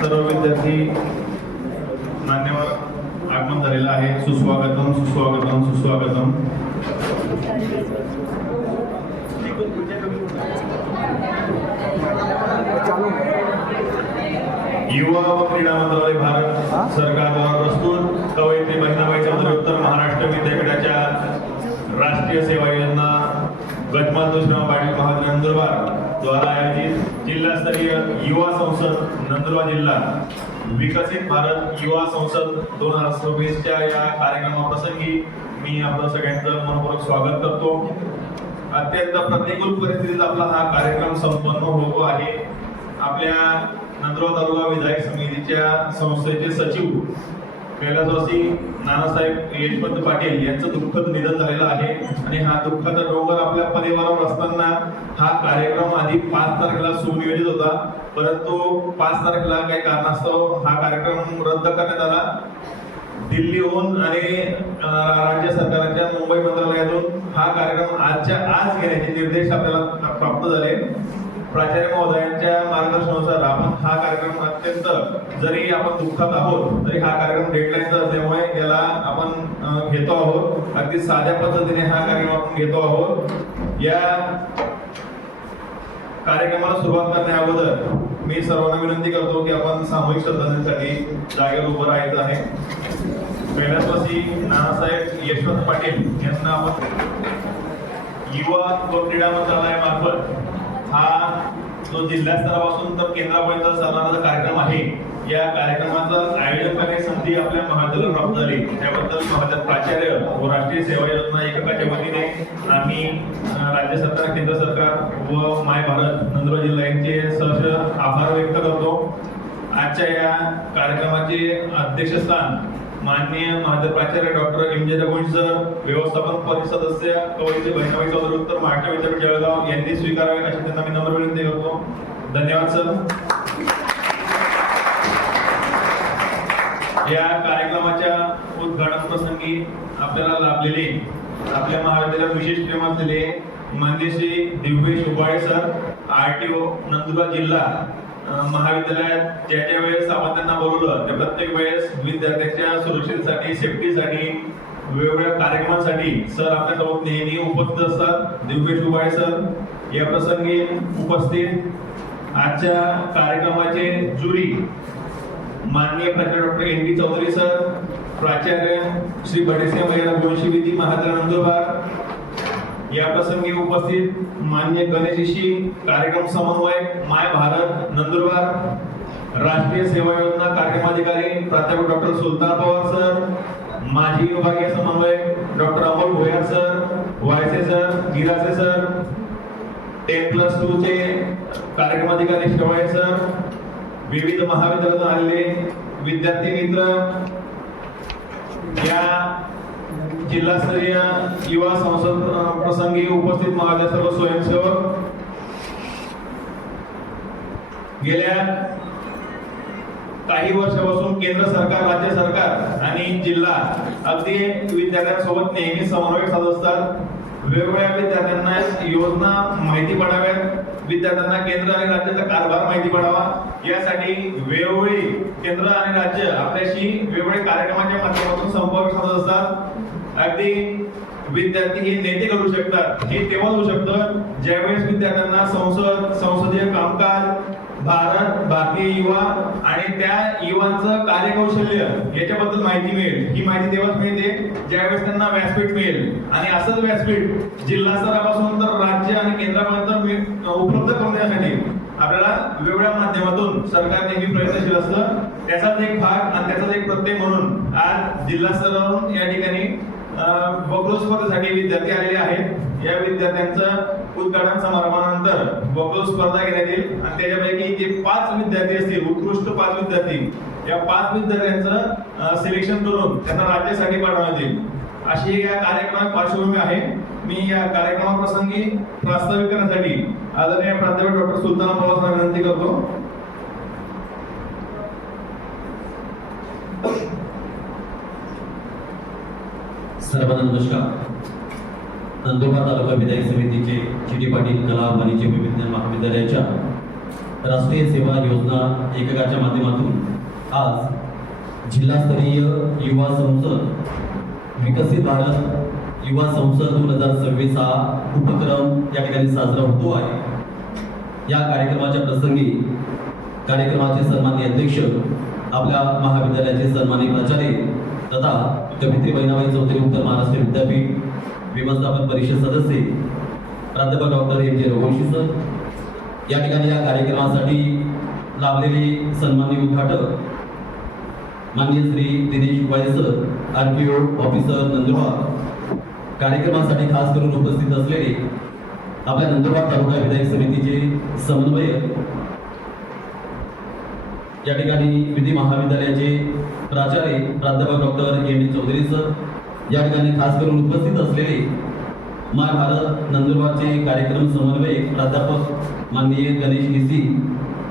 सर्व विद्यार्थी मान्यवर आगमन झालेलं आहे. सुस्वागतम सुस्वागतम सुस्वागतम. युवा व क्रीडा मंत्रालय भारत सरकारद्वारा प्रस्तुत कवयित्री बहिणाबाई चौधरी उत्तर महाराष्ट्र विद्यापीठाच्या राष्ट्रीय सेवा योजना गजमाल दुष्राम पाटील महाराज नंदुरबार द्वारा आयोजित जिल्हास्तरीय युवा संसद नंदुरबार जिल्हा विकसित भारत युवा संसद 2026च्या या कार्यक्रमाप्रसंगी मी आपलं सगळ्यांचं मनपूर्वक स्वागत करतो. अत्यंत प्रतिकूल परिस्थितीत आपला हा कार्यक्रम संपन्न होतो आहे. आपल्या नंदुरबार तालुका विधायक समितीच्या संस्थेचे सचिव कैलासवासी नानासाहेब यशवंत पाटील यांचं दुःखद निधन झालेलं आहे आणि हा दुःखाचा डोंगर आपल्या परिवारावर असताना हा कार्यक्रम आधी 5 तारखेला सुनियोजित होता, परंतु 5 तारखेला काही कारणास्तव हा कार्यक्रम रद्द करण्यात आला. दिल्लीहून आणि राज्य सरकारच्या मुंबई मंत्रालयातून हा कार्यक्रम आजच्या आज घेण्याचे निर्देश आपल्याला प्राप्त झाले. प्राचार्य महोदयांच्या मार्गदर्शनानुसार आपण हा कार्यक्रम अत्यंत जरी आपण दुःखात आहोत तरी हा कार्यक्रम डेडलाईनचा असल्यामुळे याला आपण घेतो आहोत. अगदी साध्या पद्धतीने हा कार्यक्रम आपण घेतो आहोत. या कार्यक्रमाला सुरुवात करण्या अगोदर मी सर्वांना विनंती करतो की आपण सामूहिक श्रद्धांजलीसाठी जागेवर उभं राहायचं आहे. कैलासवासी नानासाहेब यशवंत पाटील यांना आपण युवा व क्रीडा मंत्रालयामार्फत हा जो जिल्हा स्तरापासून तर केंद्रापर्यंत चालणारा कार्यक्रम आहे, या कार्यक्रमाचं आयोजन करण्याची संधी आपल्या महाविद्यालयाला प्राप्त झाली. त्याबद्दल महाविद्यालय प्राचार्य व राष्ट्रीय सेवा योजना एककाच्या वतीने आम्ही राज्य सरकार, केंद्र सरकार व माय भारत नंदुरबार जिल्हा यांचे सहर्ष आभार व्यक्त करतो. आजच्या या कार्यक्रमाचे अध्यक्षस्थान माननीय महाविद्यालय प्राचार्य डॉक्टर एम.जे. रघुवंशी सर, व्यवस्थापन परिषद सदस्य कवयित्री बहिणाबाई चौधरी उत्तर महाराष्ट्र विद्यापीठ जळगाव यांनी स्वीकारावे अशी त्यांना मी नम्र विनंती करतो. धन्यवाद सर. या कार्यक्रमाच्या उद्घाटन प्रसंगी आपल्याला लाभलेले, आपल्या महाविद्यालयात विशेष प्रेम असलेले माननीय श्री दिव्येश उबाळे सर, आरटीओ नंदुरबार जिल्हा महाविद्यालयात ज्या वेळेस आपण त्यांना बोलवलं त्या प्रत्येक वेळेस विद्यार्थ्यांच्या सुरक्षेसाठी, सेफ्टीसाठी, वेगवेगळ्या कार्यक्रमांसाठी सर आपल्यासोबत नेहमी उपस्थित असतात. दिव्येश उबाळे सर या प्रसंगी उपस्थित. आजच्या कार्यक्रमाचे जुरी माननीय प्राचार्य डॉक्टर एन.डी. चौधरी सर, प्राचार्य श्री बडेसिंह रघुवंशी विधी महाविद्यालय नंदुरबार. या प्रसंगी उपस्थित माननीय गणेशजी, कार्यक्रम समन्वयक माय भारत नंदुरबार, राष्ट्रीय सेवा योजना कार्यक्रमाधिकारी प्राध्यापक डॉक्टर सुलतान पवार सर, माजी विभागीय समन्वयक doctor Amol Bhoyar sir, Vayse sir, Girase sir, 10+2 चे कार्यक्रमाधिकारी शेवाळे सर, विविध महाविद्यालयातून आलेले विद्यार्थी मित्र, या जिल्हास्तरीय युवा संसद प्रसंगी उपस्थित महाविद्यालय सर्व स्वयंसेवक. गेल्या काही वर्षापासून केंद्र सरकार, राज्य सरकार आणि जिल्हा अगदी विद्यार्थ्यांसोबत नेहमी समन्वय साधत असतात. वेगवेगळ्या विद्यार्थ्यांना योजना माहिती पडाव्यात, विद्यार्थ्यांना केंद्र आणि राज्याचा कारभार माहिती पडावा, यासाठी वेळोवेळी केंद्र आणि राज्य आपल्याशी वेगवेगळ्या कार्यक्रमाच्या माध्यमातून संपर्क साधत असतात. अगदी विद्यार्थी हे नेते करू शकतात, हे तेव्हा होऊ शकतं ज्यावेळेस विद्यार्थ्यांना संसदीय कामकाज, भारतीय युवा आणि त्या युवांचं कार्यकौशल्य याच्याबद्दल माहिती मिळेल. ही माहिती तेव्हाच मिळते ज्यावेळेस त्यांना व्यासपीठ मिळेल. आणि असंच व्यासपीठ जिल्हा स्तरापासून तर राज्य आणि केंद्रापर्यंत उपलब्ध करून देण्यासाठी आपल्याला वेगवेगळ्या माध्यमातून सरकार नेहमी प्रयत्नशील असतं. त्याचाच एक भाग आणि त्याचाच एक प्रत्यय म्हणून आज जिल्हा स्तरावरून या ठिकाणी वक्तृत्व स्पर्धेसाठी विद्यार्थी आलेले आहेत. या विद्यार्थ्यांचं उद्घाटन समारंभानंतर वक्तृत्व स्पर्धा घेण्यात येईल आणि त्याच्यापैकी जे 5 विद्यार्थी असतील, उत्कृष्ट 5 विद्यार्थी, या 5 विद्यार्थ्यांचं सिलेक्शन करून त्यांना राज्यासाठी पाठवण्यात येईल. अशी या कार्यक्रमाची पार्श्वभूमी आहे. मी या कार्यक्रमाप्रसंगी प्रास्ताविक करण्यासाठी आदरणीय प्राध्यापक डॉक्टर सुलतान पवार विनंती करतो. सर्वांना नमस्कार. नंदुरबार तालुका विधायक समितीचे चिटी पाटील कला वाणिज्य विज्ञान महाविद्यालयाच्या राष्ट्रीय सेवा योजना एककाच्या माध्यमातून आज जिल्हास्तरीय युवा संसद विकसित भारत युवा संसद 2026 हा उपक्रम या ठिकाणी साजरा होतो आहे। या कार्यक्रमाच्या प्रसंगी कार्यक्रमाचे सन्माननीय अध्यक्ष आपल्या महाविद्यालयाचे सन्माननीय प्राचार्य तथा कवित्री बहिणाबाई चौधरी उत्तर महाराष्ट्र विद्यापीठ व्यवस्थापन परिषद सदस्य प्राध्यापक डॉक्टर एम.जे. रघुवंशी सर या ठिकाणी या कार्यक्रमासाठी लाभलेले सन्माननीय उद्घाटक माननीय Shri Dinesh Upale sir RTO officer Nandurbar कार्यक्रमासाठी खास करून उपस्थित असलेले आपल्या नंदुरबार तालुका विधायक समितीचे समन्वयक या ठिकाणी विधी महाविद्यालयाचे प्राचार्य प्राध्यापक डॉक्टर एम.डी. चौधरी सर या ठिकाणी खास करून उपस्थित असलेले माय भारत नंदुरबारचे कार्यक्रम समन्वयक प्राध्यापक माननीय गणेश निसी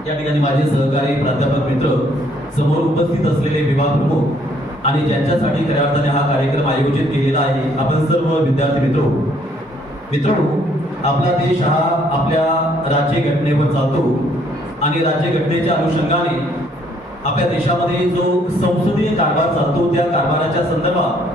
या ठिकाणी माझे सहकारी प्राध्यापक मित्र समोर उपस्थित असलेले विभाग प्रमुख आणि ज्यांच्यासाठी खऱ्या अर्थाने हा कार्यक्रम आयोजित केलेला आहे आपण सर्व विद्यार्थी मित्रांनो आपला देश हा आपल्या राज्यघटनेवर चालतो आणि राज्यघटनेच्या अनुषंगाने आपल्या देशामध्ये जो संसदीय कारभार चालतो त्या कारभाराच्या संदर्भात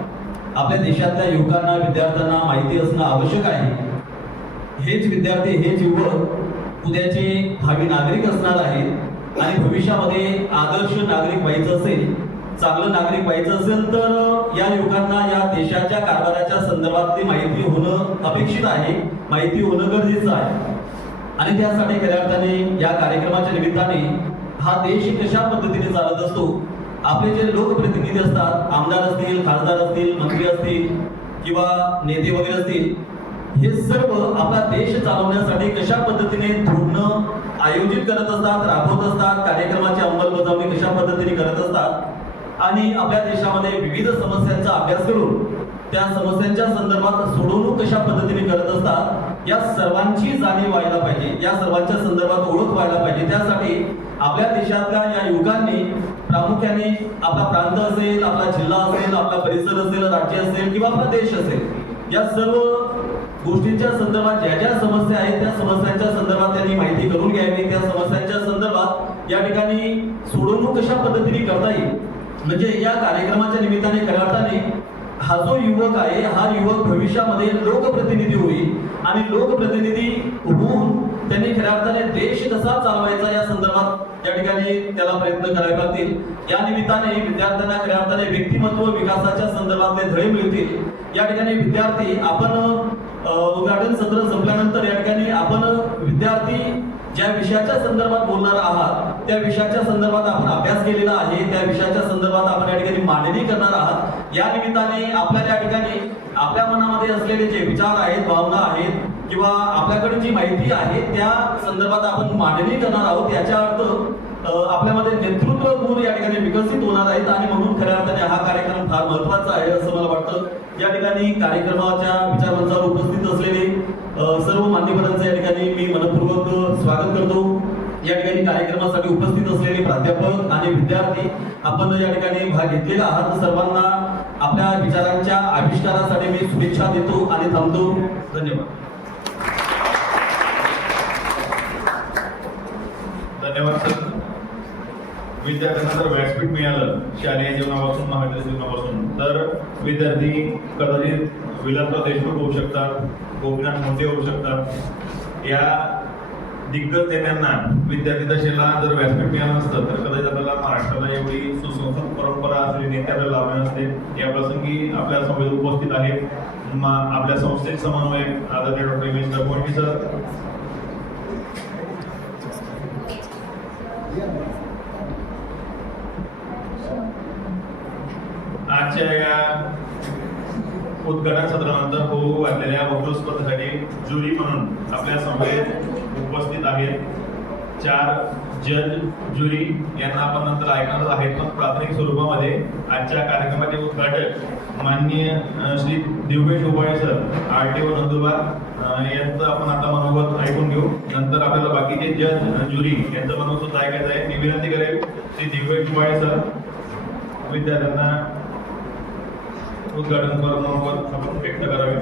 आपल्या देशातल्या युवकांना विद्यार्थ्यांना माहिती असणं आवश्यक आहे। हेच विद्यार्थी हेच युवक उद्याचे भावी नागरिक असणार आहेत आणि भविष्यामध्ये आदर्श नागरिक व्हायचं असेल चांगलं नागरिक व्हायचं असेल तर या युवकांना या देशाच्या कारभाराच्या संदर्भातली माहिती होणं अपेक्षित आहे, माहिती होणं गरजेचं आहे। आणि त्यासाठी खऱ्या अर्थाने या कार्यक्रमाच्या निमित्ताने हा देश कशा पद्धतीने चालत असतो आपले जे लोकप्रतिनिधी असतात आमदार असतील खासदार असतील मंत्री असतील किंवा नेते वगैरे असतील हे सर्व आपला देश चालवण्यासाठी कशा पद्धतीने धोरणं आयोजित करत असतात राबवत असतात कार्यक्रमाची अंमलबजावणी कशा पद्धतीने करत असतात आणि आपल्या देशामध्ये विविध समस्यांचा अभ्यास करून त्या समस्यांच्या संदर्भात सोडवणूक कशा पद्धतीने करत असतात या सर्वांची जाणीव व्हायला पाहिजे, या सर्वांच्या संदर्भात ओळख व्हायला पाहिजे। त्यासाठी आपल्या देशातल्या या युवकांनी प्रामुख्याने आपला प्रांत असेल आपला जिल्हा असेल आपला परिसर असेल राज्य असेल किंवा आपला देश असेल या सर्व गोष्टींच्या संदर्भात ज्या ज्या समस्या आहेत त्या समस्यांच्या संदर्भात त्यांनी माहिती करून घ्यावी, त्या समस्यांच्या संदर्भात या ठिकाणी सोडवणूक कशा पद्धतीने करता येईल म्हणजे या कार्यक्रमाच्या निमित्ताने खऱ्या अर्थाने हा जो युवक आहे हा युवक भविष्यामध्ये लोकप्रतिनिधी होईल आणि लोकप्रतिनिधी होऊन त्यांनी खऱ्या अर्थाने देश कसा चालवायचा या संदर्भात या ठिकाणी त्याला प्रयत्न करावे लागतील। या निमित्ताने विद्यार्थ्यांना खऱ्या अर्थाने व्यक्तिमत्व विकासाच्या संदर्भातले धडे मिळतील। या ठिकाणी विद्यार्थी आपण उद्घाटन सत्र संपल्यानंतर या ठिकाणी आपण विद्यार्थी ज्या विषयाच्या संदर्भात बोलणार आहात त्या विषयाच्या संदर्भात आपण अभ्यास केलेला आहे, त्या विषयाच्या संदर्भात आपण या ठिकाणी मांडणी करणार आहात। या निमित्ताने आपल्याला या ठिकाणी आपल्या मनामध्ये असलेले जे विचार आहेत भावना आहेत किंवा आपल्याकडे जी माहिती आहे त्या संदर्भात आपण मांडणी करणार आहोत। याचा अर्थ आपल्यामध्ये नेतृत्व गुण या ठिकाणी विकसित होणार आहेत आणि म्हणून खऱ्या अर्थाने हा कार्यक्रम फार महत्त्वाचा आहे असं मला वाटतं। या ठिकाणी कार्यक्रमाच्या विचारांनुसार उपस्थित असलेले सर्व मान्यवरांचे या ठिकाणी मी मनपूर्वक स्वागत करतो। या ठिकाणी कार्यक्रमासाठी उपस्थित असलेले प्राध्यापक आणि विद्यार्थी आपण या ठिकाणी भाग घेतलेला आहात सर्वांना आपल्या विचारांच्या आविष्कारासाठी मी शुभेच्छा देतो आणि थांबतो। धन्यवाद। धन्यवाद सर। विद्यार्थ्यांना जर व्यासपीठ मिळालं शालेय जीवनापासून महाविद्यालय जीवनापासून तर विद्यार्थी कदाचित विलासराव देशमुख होऊ शकतात, गोपीनाथ मोठे होऊ शकतात। या दिग्गज नेत्यांना विद्यार्थी दशेला जर व्यासपीठ मिळालं नसतं तर कदाचित आपल्याला महाराष्ट्राला एवढी सुसंस्कृत परंपरा असलेली नेते आपल्याला लाभले नसते। या प्रसंगी आपल्या समोर उपस्थित आहेत आपल्या संस्थेचे समन्वयक आदरणीय डॉक्टर एम.डी. रघुवंशी सर, आजच्या या उद्घाटन सत्रानंतर होऊ घातलेल्या वक्तृत्व स्पर्धेसाठी ज्युरी म्हणून आपल्या समवेत उपस्थित आहेत 4 जज ज्युरी यांना आपण नंतर ऐकणार आहेत। पण प्राथमिक स्वरूपामध्ये आजच्या कार्यक्रमाचे उद्घाटक माननीय श्री दिव्येश उपाळे सर आरटीओ नंदुरबार यांचं आपण आता मनोगत ऐकून घेऊ। नंतर आपल्याला बाकीचे जज ज्युरी यांचं मनोगत सुद्धा ऐकायचं आहे। मी विनंती करेल श्री दिव्येश उपाळे सर विद्यार्थ्यांना उद्घाटन करून मनोगत आपण व्यक्त करावे।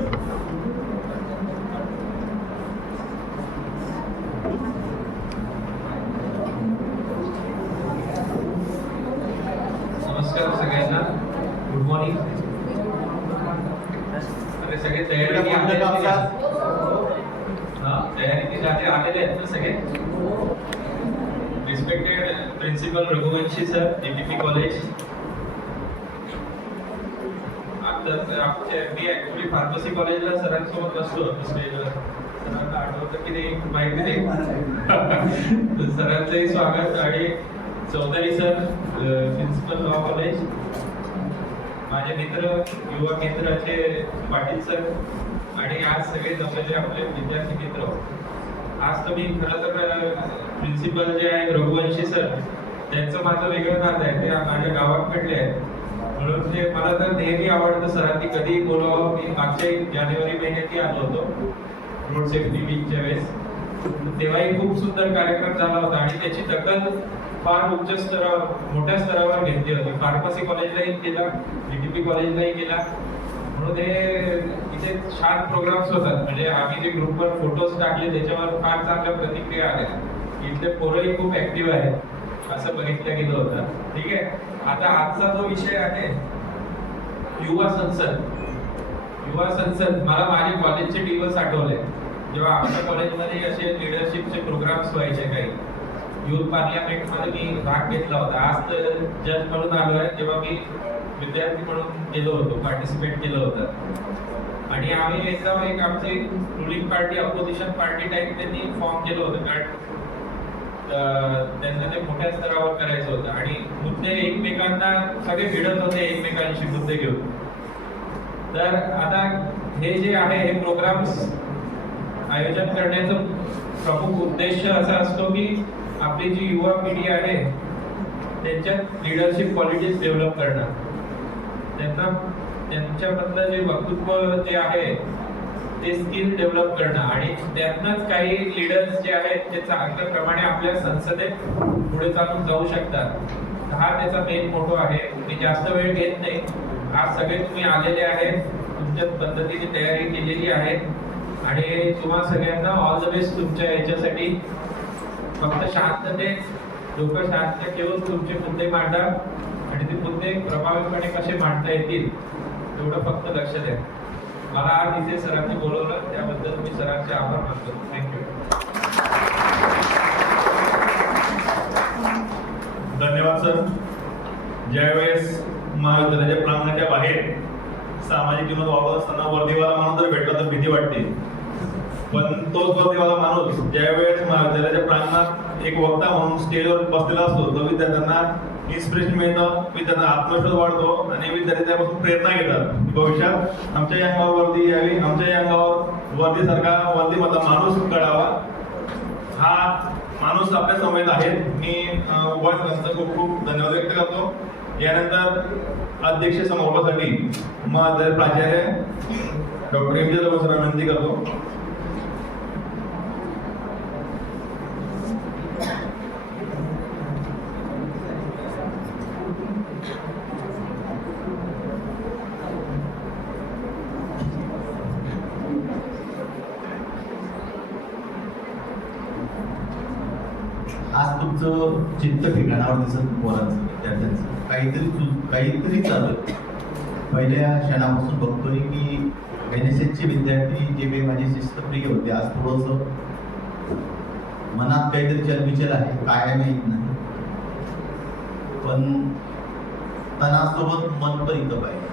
नमस्कार सगळ्यांना, गुड मॉर्निंग. अरे सगळे तयारीने आलेले आहेत ना सगळे. Respected principal Raghuvanshi sir, DPP कॉलेज. मी ऍक्च्युली फार्मसी कॉलेजला सरांसोबत बसलो होतो स्टेजवर. सरांना आठवतं की नाही माहिती नाही. सरांचंही स्वागत. आणि Chaudhary sir, principal law college. माझे मित्र युवा केंद्राचे पाटील सर आणि आज सगळे जमलेले आपले विद्यार्थी मित्र. आज तुम्ही खरं तर प्रिन्सिपल जे आहे रघुवंशी सर, त्यांचं माझं वेगळं नातं आहे. ते माझ्या गावात घडले आहेत, म्हणून ते मला तर नेहमी आवडतं. सरांनी कधी बोलावं. मी मागच्या जानेवारी महिन्यातही आलो होतो रोड सेफ्टी वीकच्या वेळेस. तेव्हाही खूप सुंदर कार्यक्रम झाला होता आणि त्याची दखल फार उच्च स्तरावर, मोठ्या स्तरावर घेतली होती. फार्मसी कॉलेजलाही केला, DPP कॉलेजलाही केला. म्हणून हे इथे छान प्रोग्राम्स होतात. म्हणजे आम्ही जे ग्रुपवर फोटोज टाकले त्याच्यावर फार चांगल्या प्रतिक्रिया आल्या. इथले पोरंही खूप ऍक्टिव्ह आहेत असं बघितलं गेलं होतं. ठीक आहे. आता आजचा जो विषय आहे युवा संसद. युवा संसद मला माझे कॉलेजचे दिवस आठवले, जेव्हा आमच्या कॉलेजमध्ये असे लिडरशिपचे प्रोग्राम्स व्हायचे. काही युथ पार्लमेंट मध्ये मी भाग घेतला होता. आज तर जज म्हणून आलो आहे, तेव्हा मी विद्यार्थी म्हणून गेलो होतो, पार्टिसिपेट केलं होतं. आणि आम्ही एकदम एक आमची ruling party, opposition party type त्यांनी फॉर्म केलं होतं. कारण त्यांना ते मोठ्या स्तरावर करायचं होतं आणि मुद्दे एकमेकांना सगळे भिडत होते एकमेकांशी मुद्दे घेऊन. तर आता हे जे आहे हे प्रोग्राम्स आयोजन करण्याचा प्रमुख उद्देश असा असतो की आपली जी युवा पिढी आहे त्यांच्यात लिडरशिप क्वालिटीज डेव्हलप करणं, त्यांना त्यांच्यामधलं जे वक्तृत्व जे आहे ते स्किल डेव्हलप करणं आणि त्यातनंच काही लीडर्स जे आहेत ते चांगल्या प्रमाणे आपल्या संसदेत पुढे चालून जाऊ शकतात. हा त्याचा मेन मोटो आहे. मी जास्त वेळ घेत नाही. आज सगळे तुम्ही आलेले आहेत, तुमच्या पद्धतीने तयारी केलेली आहे आणि तुम्हा सगळ्यांना ऑल द बेस्ट तुमच्या याच्यासाठी. फक्त शांतते, डोकं शांत ठेवून तुमचे मुद्दे मांडा आणि ते मुद्दे प्रभावीपणे कसे मांडता येतील तेवढं फक्त लक्ष द्या. मला आज इथे सरांनी बोलवलं त्याबद्दल मी सरांचे आभार मानतो. थँक्यू. धन्यवाद सर. ज्यावेळेस महाविद्यालयाच्या प्रांगणाच्या बाहेर सामाजिक जीवनात वावरत असताना वर्दीवाला माणूस जर भेटला तर भीती वाटते, पण तोच वर्दीवाला माणूस ज्यावेळेस महाविद्यालयाच्या प्रांगणात एक वक्ता म्हणून स्टेजवर बसलेला असतो तर विद्यार्थ्यांना इन्स्पिरेशन मिळतं, विद्यार्थ्यांना आत्मविश्वास वाढतो आणि विद्यार्थी त्यापासून प्रेरणा घेतात. भविष्यात आमच्या या अंगावर वर्दी यावी, आमच्या या अंगावर वर्दीसारखा वर्दीमधला माणूस घडावा. हा माणूस आपल्या समवेत आहे. मी उभा खूप खूप धन्यवाद व्यक्त करतो. यानंतर अध्यक्ष समारोपासाठी महाविद्यालय प्राचार्य डॉक्टर MJ रघु सरांना विनंती करतो. आज तुमचं चित्त ठिकाणावर दिसत पोरांचं, विद्यार्थ्यांचं काहीतरी चालू आहे. पहिल्या क्षणापासून बघतोय की NSSचे विद्यार्थी जे काही माझे शिस्तप्रिय होते, आज थोडंसं मनात काहीतरी चलबिचल आहे, काय माहीत नाही. पण तणासोबत मन पण इथं पाहिजे.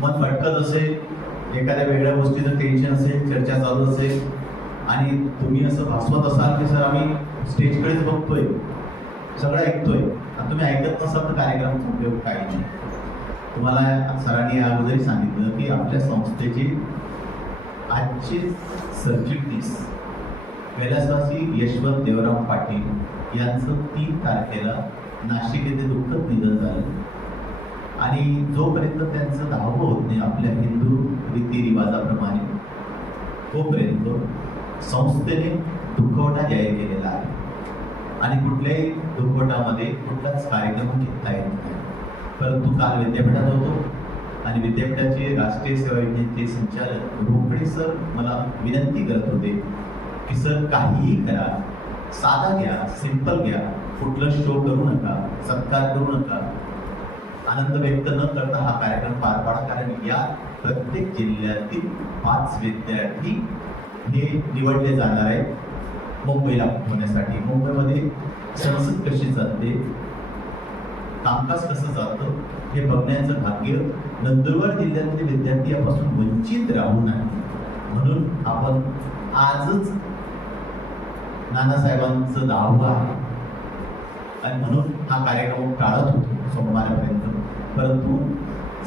मन भटकत असेल, एखाद्या वेगळ्या गोष्टीचं टेन्शन असेल, चर्चा चालू असेल आणि तुम्ही असं भासवत असाल की सर आम्ही स्टेजकडेच बघतोय, सगळं ऐकतोय आणि तुम्ही ऐकत नसाल तर कार्यक्रमाचा उपयोग काही नाही. तुम्हाला सरांनी अगोदर सांगितलं की आपल्या संस्थेचे आजचे सरचिटणीस कैलासवासी यशवंत देवराम पाटील यांचं 3 तारखेला नाशिक येथे दुःखद निधन झालं आणि जोपर्यंत त्यांचं धावं होत नाही आपल्या हिंदू रीतिरिवाजाप्रमाणे तोपर्यंत संस्थेने दुखवटा जाहीर केलेला आहे आणि कुठल्याही दुखवटामध्ये कुठलाच कार्यक्रम घेता येत नाही. परंतु काल विद्यापीठात होतो आणि विद्यापीठाचे राष्ट्रीय सेवा योजनेचे संचालक रोकडे सर मला विनंती करत होते की सर काहीही करा, साधा घ्या, सिंपल घ्या, कुठलं शो करू नका, सत्कार करू नका, आनंद व्यक्त न करता हा कार्यक्रम पार पाडा. कारण या प्रत्येक जिल्ह्यातील 5 विद्यार्थी हे निवडले जाणार आहेत मुंबईला होण्यासाठी. मुंबईमध्ये संसद कशी चालते, कामकाज कसं चालतं हे बघण्याचं भाग्य नंदुरबार जिल्ह्यातले विद्यार्थी यापासून वंचित राहू नये म्हणून आपण आजच नानासाहेबांचं 10वं आहे आणि म्हणून हा कार्यक्रम टाळत होतो सोमवारपर्यंत. परंतु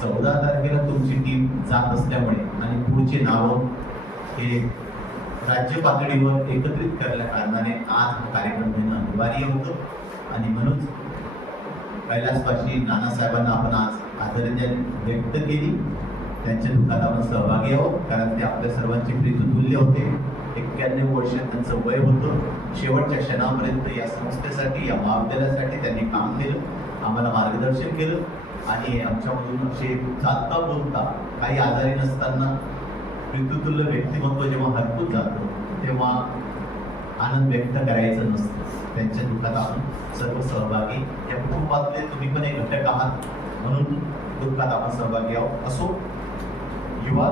14 तारखेला तुमची टीम जात असल्यामुळे आणि पुढचे नावं हे राज्य पातळीवर एकत्रित करल्या कारणाने आज हा कार्यक्रम घेणं अनिवार्य होतं आणि म्हणून कैलासवासी नानासाहेबांना आपण आज आदरांजली व्यक्त केली. त्यांच्या दुःखात आपण सहभागी आहोत कारण ते आपल्या सर्वांचे प्रीततुल्य होते. 91 वर्ष त्यांचं वय होतं. शेवटच्या क्षणापर्यंत या संस्थेसाठी, या महाविद्यालयासाठी त्यांनी काम केलं, आम्हाला मार्गदर्शन केलं आणि आमच्यामधून असे चालता बोलता काही आजारी नसताना प्रीततुल्य व्यक्तिमत्व जेव्हा हरपून जातं तेव्हा आनंद व्यक्त करायचं नसतं. त्यांच्या दुःखात आपण सर्व सहभागी, या कुटुंबातले तुम्ही पण एक घटक आहात म्हणून दुःखात आपण सहभागी आहोत. असो, युवा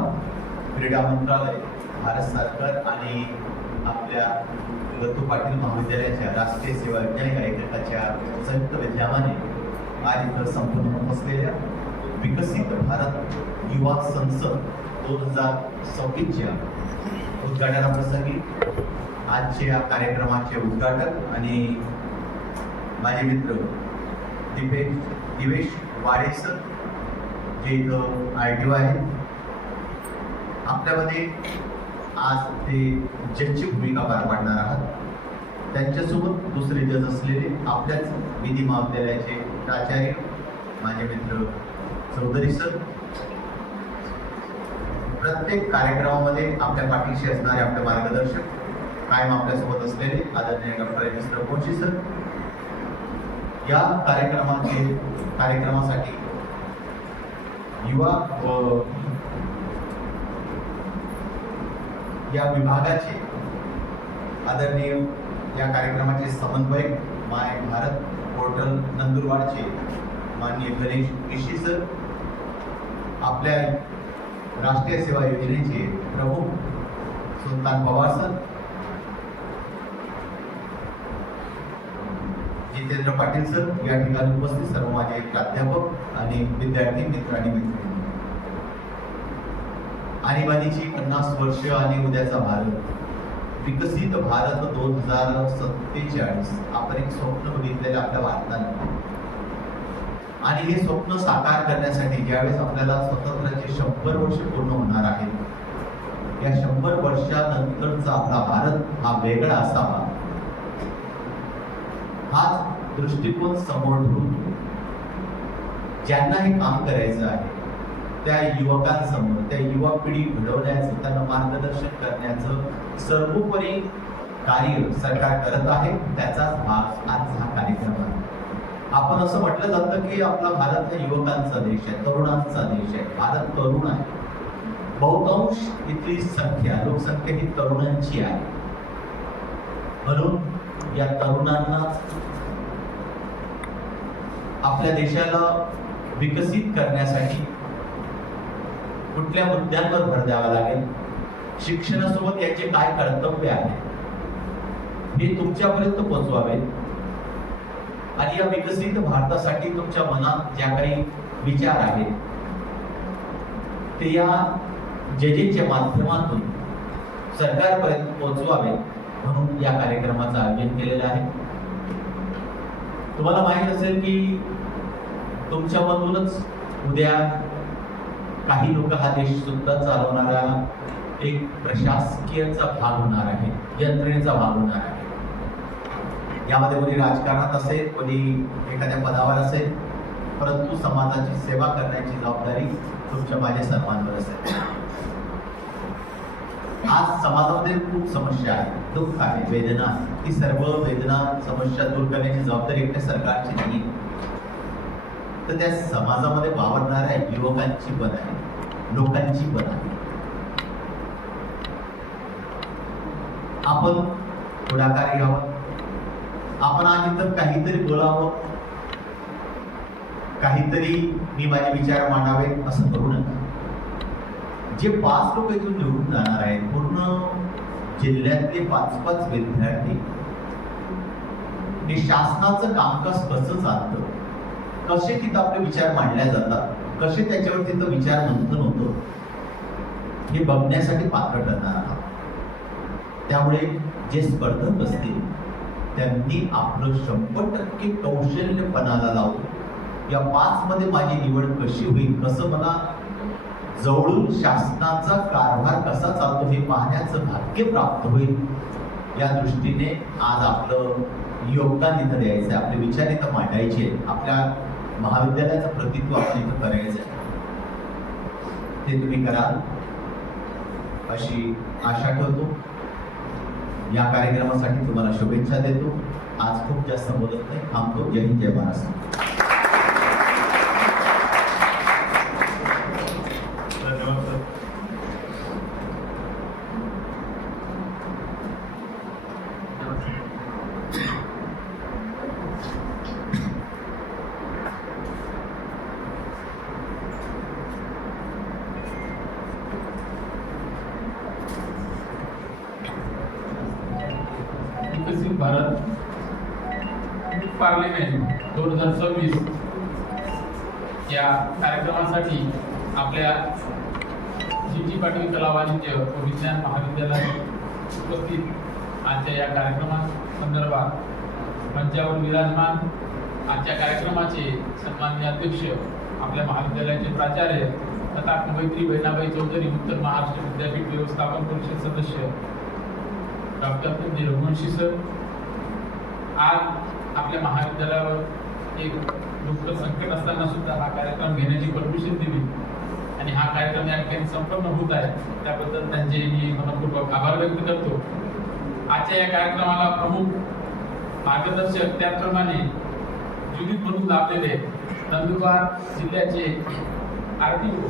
क्रीडा मंत्रालय, भारत सरकार आणि आपल्या दत्तू पाटील महाविद्यालयाच्या राष्ट्रीय सेवा विज्ञान आयोगाच्या संयुक्त विद्यमाने आज इथं संपन्न होत असलेल्या विकसित भारत युवा संसद 2026च्या उद्घाटनाप्रसंगी आजच्या या कार्यक्रमाचे उद्घाटक आणि माझे मित्र दिवेश वाडे सर जे इथं ITO आहेत, आपल्यामध्ये आज ते जजची भूमिका पार पाडणार आहात. त्यांच्यासोबत दुसरे जज असलेले आपल्याच विधी महाविद्यालयाचे प्राचार्य माझे मित्र चौधरी सर, प्रत्येक कार्यक्रमामध्ये आपल्या पाठीशी असणारे आपले मार्गदर्शक, कायम आपल्यासोबत असलेले आदरणीय डॉक्टर एम.एस. रघुवंशी सर. या कार्यक्रमासाठी युवा व या विभागाचे आदरणीय या कार्यक्रमाचे समन्वयक माय भारत पोर्टल नंदुरबारचे माननीय गणेश ईशी सर, आपल्या राष्ट्रीय सेवा योजनेचे प्रमुख सुलतान पवार सर, जितेंद्र पाटील सर, या ठिकाणी उपस्थित सर्व माझे प्राध्यापक आणि विद्यार्थी मित्र आणि मैत्रिणी. आणीबाणीची 50 वर्ष आणि उद्याचा भारत, विकसित भारत 2047, आपण एक स्वप्न बघितलेलं आपल्या भारताने आणि हे स्वप्न साकार करण्यासाठी ज्यावेळेस आपल्याला स्वातंत्र्याचे 100 वर्ष पूर्ण होणार आहेत, या 100 वर्षानंतरचा आपला भारत हा वेगळा असावा हाच दृष्टिकोन समोर ठेवून ज्यांना हे काम करायचं आहे त्या युवकांसमोर, त्या युवा पिढी घडवण्याचं, त्यांना मार्गदर्शन करण्याचं सर्वोपरी कार्य सरकार करत आहे. त्याचाच भाग आज हा कार्यक्रम आहे. आपण असं म्हटलं जातं की आपला भारत हा युवकांचा देश आहे, तरुणांचा देश आहे. भारत तरुण आहे. बहुतांश इथली संख्या, लोकसंख्या ही तरुणांची आहे. म्हणून या तरुणांना आपल्या देशाला विकसित करण्यासाठी कुठल्या मुद्द्यांवर भर द्यावा लागेल, शिक्षणासोबत याचे काय कर्तव्य आहे हे तुमच्यापर्यंत पोहोचवावे आणि या विकसित भारतासाठी तुमच्या मनात ज्या काही विचार आहेत ते या जजेच्या माध्यमातून सरकारपर्यंत पोहोचवावे म्हणून या कार्यक्रमाचं आयोजन केलेलं आहे. तुम्हाला माहित असेल की तुमच्यामधूनच उद्या काही लोक हा देश सुद्धा चालवणारा एक प्रशासकीयचा भाग होणार आहे, यंत्रणेचा भाग होणार आहे. यामध्ये कोणी राजकारणात असेल, कोणी एखाद्या पदावर असेल, परंतु समाजाची सेवा करण्याची जबाबदारी तुमच्या माझ्या सर्वांवर असेल. आज समाजामध्ये खूप समस्या आहे, दुःख आहे, वेदना आहे. ही सर्व वेदना, समस्या दूर करण्याची जबाबदारी एकट्या सरकारची नाही, तर त्या समाजामध्ये वावरणाऱ्या युवकांची पण आहे, लोकांची पण आहे. आपण पुढाकार घ्यावा, आपण आज इथं काहीतरी बोलावं, काहीतरी मी माझे विचार मांडावे असं करू नका. जे 5 लोक इथून निवडून जाणार आहेत, पूर्ण जिल्ह्यातले 5-5 विद्यार्थी, हे शासनाचं कामकाज कसं चालतं, कसे तिथं आपले विचार मांडल्या जातात, कसे त्याच्यावर तिथं विचार मंथन होतं, हे बघण्यासाठी पात्र ठरणार आहात. त्यामुळे जे स्पर्धक असतील त्यांनी आपलं 100% कौशल्यपणाला लावून या 5 मध्ये माझी निवड कशी होईल, कसं मला जवळून शासनाचा कारभार कसा चालतो हे पाहण्याचं भाग्य प्राप्त होईल, या दृष्टीने आज आपलं योगदान इथं द्यायचं आहे, आपले विचार इथं मांडायचे, आपल्या महाविद्यालयाचं प्रतित्व आपण इथं करायचं आहे. ते तुम्ही कराल अशी आशा ठेवतो. या कार्यक्रमासाठी तुम्हाला शुभेच्छा देतो. आज खूप जास्त बोलत नाही, थांबतो. जय हिंद, जय महाराष्ट्र. धन्यवाद सर. विकसित भारत पार्लिमेंट 2026 या कार्यक्रमासाठी आपल्या जी पाटील कला वाणिज्य व विज्ञान महाविद्यालयात उपस्थित आजच्या या कार्यक्रमासंदर्भात मंचावर विराजमान आजच्या कार्यक्रमाचे सन्माननीय अध्यक्ष, आपल्या महाविद्यालयाचे प्राचार्य तथा कवयित्री बहिणाबाई चौधरी, उत्तर महाराष्ट्र विद्यापीठ व्यवस्थापन परिषद सदस्य डॉक्टर पंडित रघुवंशी सर, आज आपल्या महाविद्यालयावर एक दुःखद संकट असताना सुद्धा हा कार्यक्रम घेण्याची परमिशन दिली आणि हा कार्यक्रम या ठिकाणी संपन्न होत आहे, त्याबद्दल त्यांचे मी मनपूर्वक आभार व्यक्त करतो. आजच्या या कार्यक्रमाला प्रमुख मार्गदर्शक, त्याचप्रमाणे ज्युरीत म्हणून लाभलेले नंदुरबार जिल्ह्याचे आरटीओ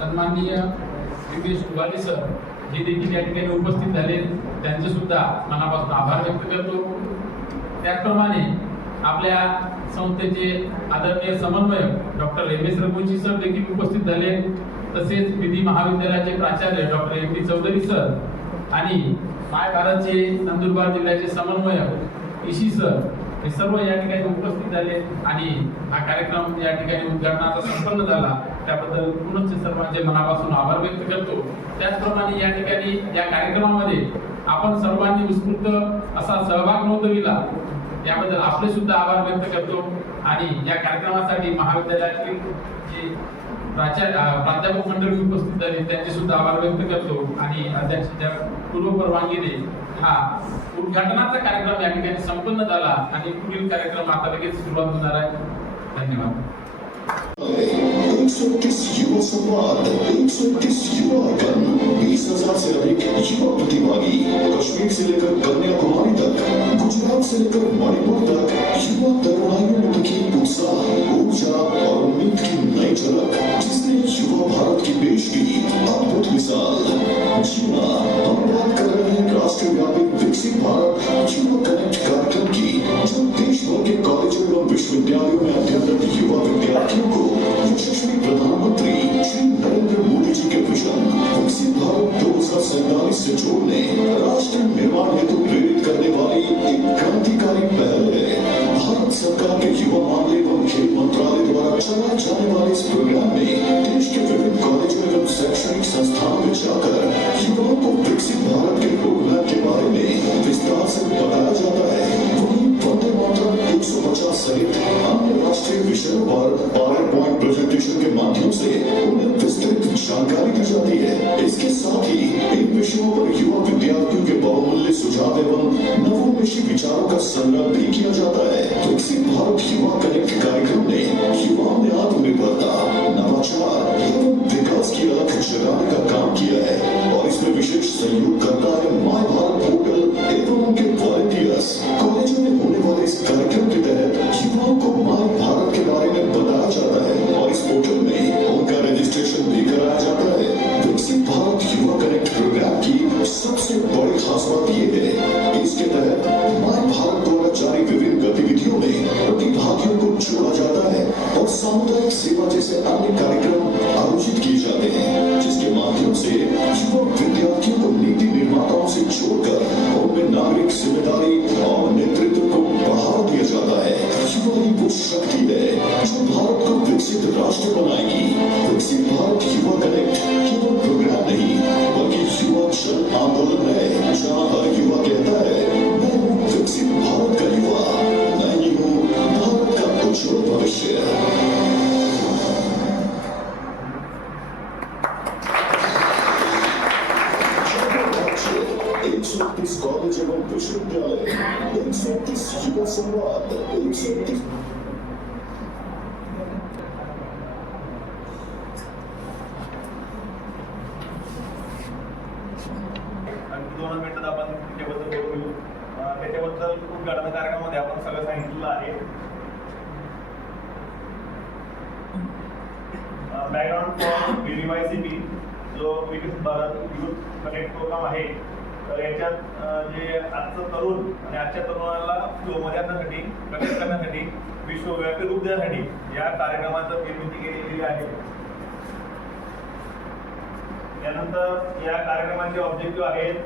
सन्माननीय योगेश उबाले सर, जे देखील या ठिकाणी उपस्थित झाले, त्यांचे सुद्धा मनापासून आभार व्यक्त करतो. त्याचप्रमाणे आपल्या संस्थेचे आदरणीय समन्वयक doctor M S Raghuvanshi sir देखील उपस्थित झाले, तसेच विधी महाविद्यालयाचे प्राचार्य doctor M D Chaudhary sir आणि माय भारतचे नंदुरबार जिल्ह्याचे समन्वयक ईशी सर, हे सर्व या ठिकाणी उपस्थित झाले आणि हा कार्यक्रम या ठिकाणी उद्घाटनाचा संपन्न झाला, त्याबद्दल पुनश्च सर्वांचे मनापासून आभार व्यक्त करतो. त्याचप्रमाणे या ठिकाणी या कार्यक्रमामध्ये आपण सर्वांनी उत्स्फूर्त असा सहभाग नोंदविला, याबद्दल आपले सुद्धा आभार व्यक्त करतो. आणि या कार्यक्रमासाठी महाविद्यालयातील जे प्राध्यापक मंडळी उपस्थित झाले, त्यांचे सुद्धा आभार व्यक्त करतो. आणि अध्यक्षाच्या पूर्व परवानगीने हा उद्घाटनाचा कार्यक्रम या ठिकाणी संपन्न झाला आणि पुढील कार्यक्रम आता लगेच सुरुवात होणार आहे. धन्यवाद. 130 युवा संवाद, 130 युवा आइकन, 20,000 से अधिक युवा प्रतिभागी, कश्मीर से लेकर कन्याकुमारी तक, गुजरात से लेकर मणिपुर तक, युवा तरुणाइयों में दिखी उत्साह, ऊर्जा और उम्मीद की नई झलक, जिसने युवा भारत की पेश की अद्भुत मिसाल. जी हां, हम बात कर रहे हैं राष्ट्रव्यापी विकसित भारत युवा कनेक्ट कार्यक्रम की, जो देश भर के कॉलेजों एवं विश्वविद्यालयों में अध्ययनरत युवा विद्यार्थियों को यशस्वी प्रधानमंत्री श्री नरेंद्र मोदी जी के विजन विकसित भारत 2047 से जोड़ने, राष्ट्र निर्माण हेतु प्रेरित करने वाली एक क्रांतिकारी पहल है. भारत सरकार के युवा मामले एवं खेल मंत्रालय द्वारा चलाए जाने वाले इस प्रोग्राम में देश के विभिन्न कॉलेजों एवं शैक्षणिक संस्थानों में जाकर युवाओं को विकसित भारत के रोडमैप के बारे में विस्तार से बताया जाता है. वहीं वंदे मातरम 150 सहित अन्य राष्ट्रीय विषयों पर पावर पॉइंट प्रेजेंटेशन के माध्यम से उन्हें विस्तृत जानकारी दी जाती है. इसके साथ ही इन विषयों पर युवा विद्यार्थियों के बहुमूल्य सुझाव एवं नवोन्मेषी विचारों का संग्रह भी किया जाता है. विकसित भारत युवा कनेक्ट कार्यक्रम ने युवाओं में आत्मनिर्भरता, नवाचार एवं विकास की अलख जगाने का काम किया है और इसमें विशेष सहयोग करता है माय भारत पोर्टल एवं उनके वॉलंटियर्स. कॉलेजों में होने वाले इस कार्यक्रम के तहत युवाओं को माय भारत के बारे में बताया जाता है और इस पोर्टल में उनका रजिस्ट्रेशन भी कराया जाता है. विकसित भारत युवा कनेक्ट प्रोग्राम की सबसे बड़ी खासियत जोड़ा जाता है और सामुदायिक सेवा जैसे अन्य कार्यक्रम आयोजित किए जाते हैं, जिसके माध्यम से युवा विद्यार्थियों को नीति निर्माताओं से जोड़कर उनमें नागरिक जिम्मेदारी और नेतृत्व को बढ़ावा दिया जाता है। युवा ही वो शक्ति है जो भारत को विकसित राष्ट्र बनाएगी। विकसित भारत युवा कनेक्ट केवल प्रोग्राम नहीं बल्कि युवा जन आंदोलन है, जहाँ हर युवा कहता है मैं हूँ विकसित भारत का युवा, मैं ही हूँ भारत का उज्जवल भविष्य। 130 कॉलेज एवं विश्वविद्यालय, 130 युवा संवाद, 130 आणखी 2 मिनिटात आपण त्याच्याबद्दल बोलू. त्याच्याबद्दल उद्घाटन कार्यक्रमामध्ये आपण सगळं सांगितलेलं आहे. बॅकग्राऊंड फॉर BDYCP जो विकसित भारत युथ कनेक्ट प्रोग्राम आहे. तर याच्यात जे आजचं तरुण आणि आजच्या तरुणाला फ्लोमध्ये आणण्यासाठी कनेक्ट करण्यासाठी विश्वव्यापी रूप देण्यासाठी या कार्यक्रमाचं निर्मिती केलेली आहे. त्यानंतर या कार्यक्रमाचे ऑब्जेक्टिव्ह आहेत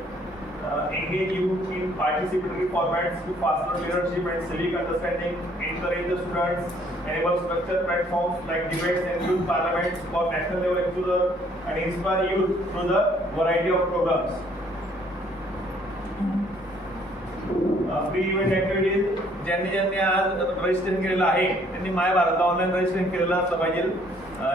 engage youth in participatory formats to foster leadership and civic understanding, encourage the students, enable structured platforms like debates and youth parliaments for national level exposure, and inspire youth through the variety of programs. Pre event activities ज्यांनी आज registration केलेलं आहे त्यांनी माय भारतला online registration केलेलं असलं पाहिजे.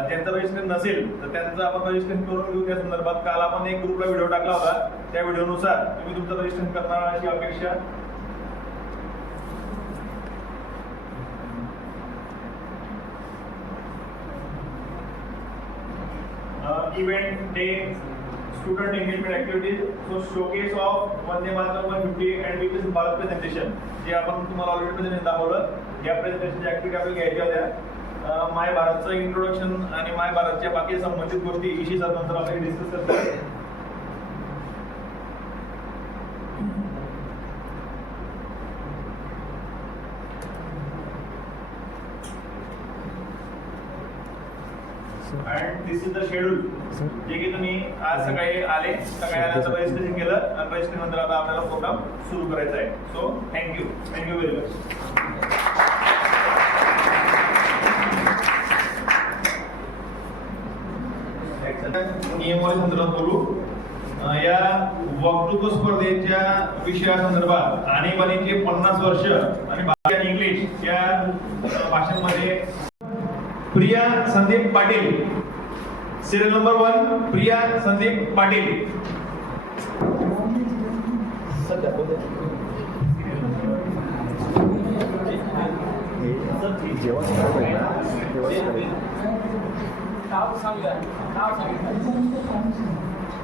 ज्यांचं registration नसेल तर त्यांचं आपण रजिस्ट्रेशन करून घेऊ. त्या संदर्भात काल आपण एक ग्रुपला व्हिडिओ टाकला होता, त्या व्हिडिओनुसार तुम्ही तुमचं रजिस्ट्रेशन करणार अशी अपेक्षा. Event day student engagement activities. So showcase of Vande Mataram 150 and विकसित भारत प्रेझेंटेशन, जे आपण तुम्हाला ऑलरेडी प्रेझेंटेशन दाखवलं. या प्रेझेंटेशनची ऍक्टिव्हिटी आपल्याला घ्यायच्या होत्या. माय भारतचं इंट्रोडक्शन आणि माय भारतच्या बाकी संबंधित गोष्टी विषयी नंतर आपण डिस्कस करतो. And this is the schedule, जे की तुम्ही आज सकाळी आल्याचं रजिस्ट्रेशन केलं आणि रजिस्ट्रेशन नंतर आता आपल्याला प्रोग्राम सुरू करायचा आहे. So thank you very much. नियमावली संदर्भात बोलू. या वक्तृत्व स्पर्धेच्या विषयासंदर्भात आणीबाणीचे 50 वर्ष आणि भाषा आणि इंग्लिश या भाषांमध्ये Priya Sandeep Patil, serial number 1 Priya Sandeep Patil.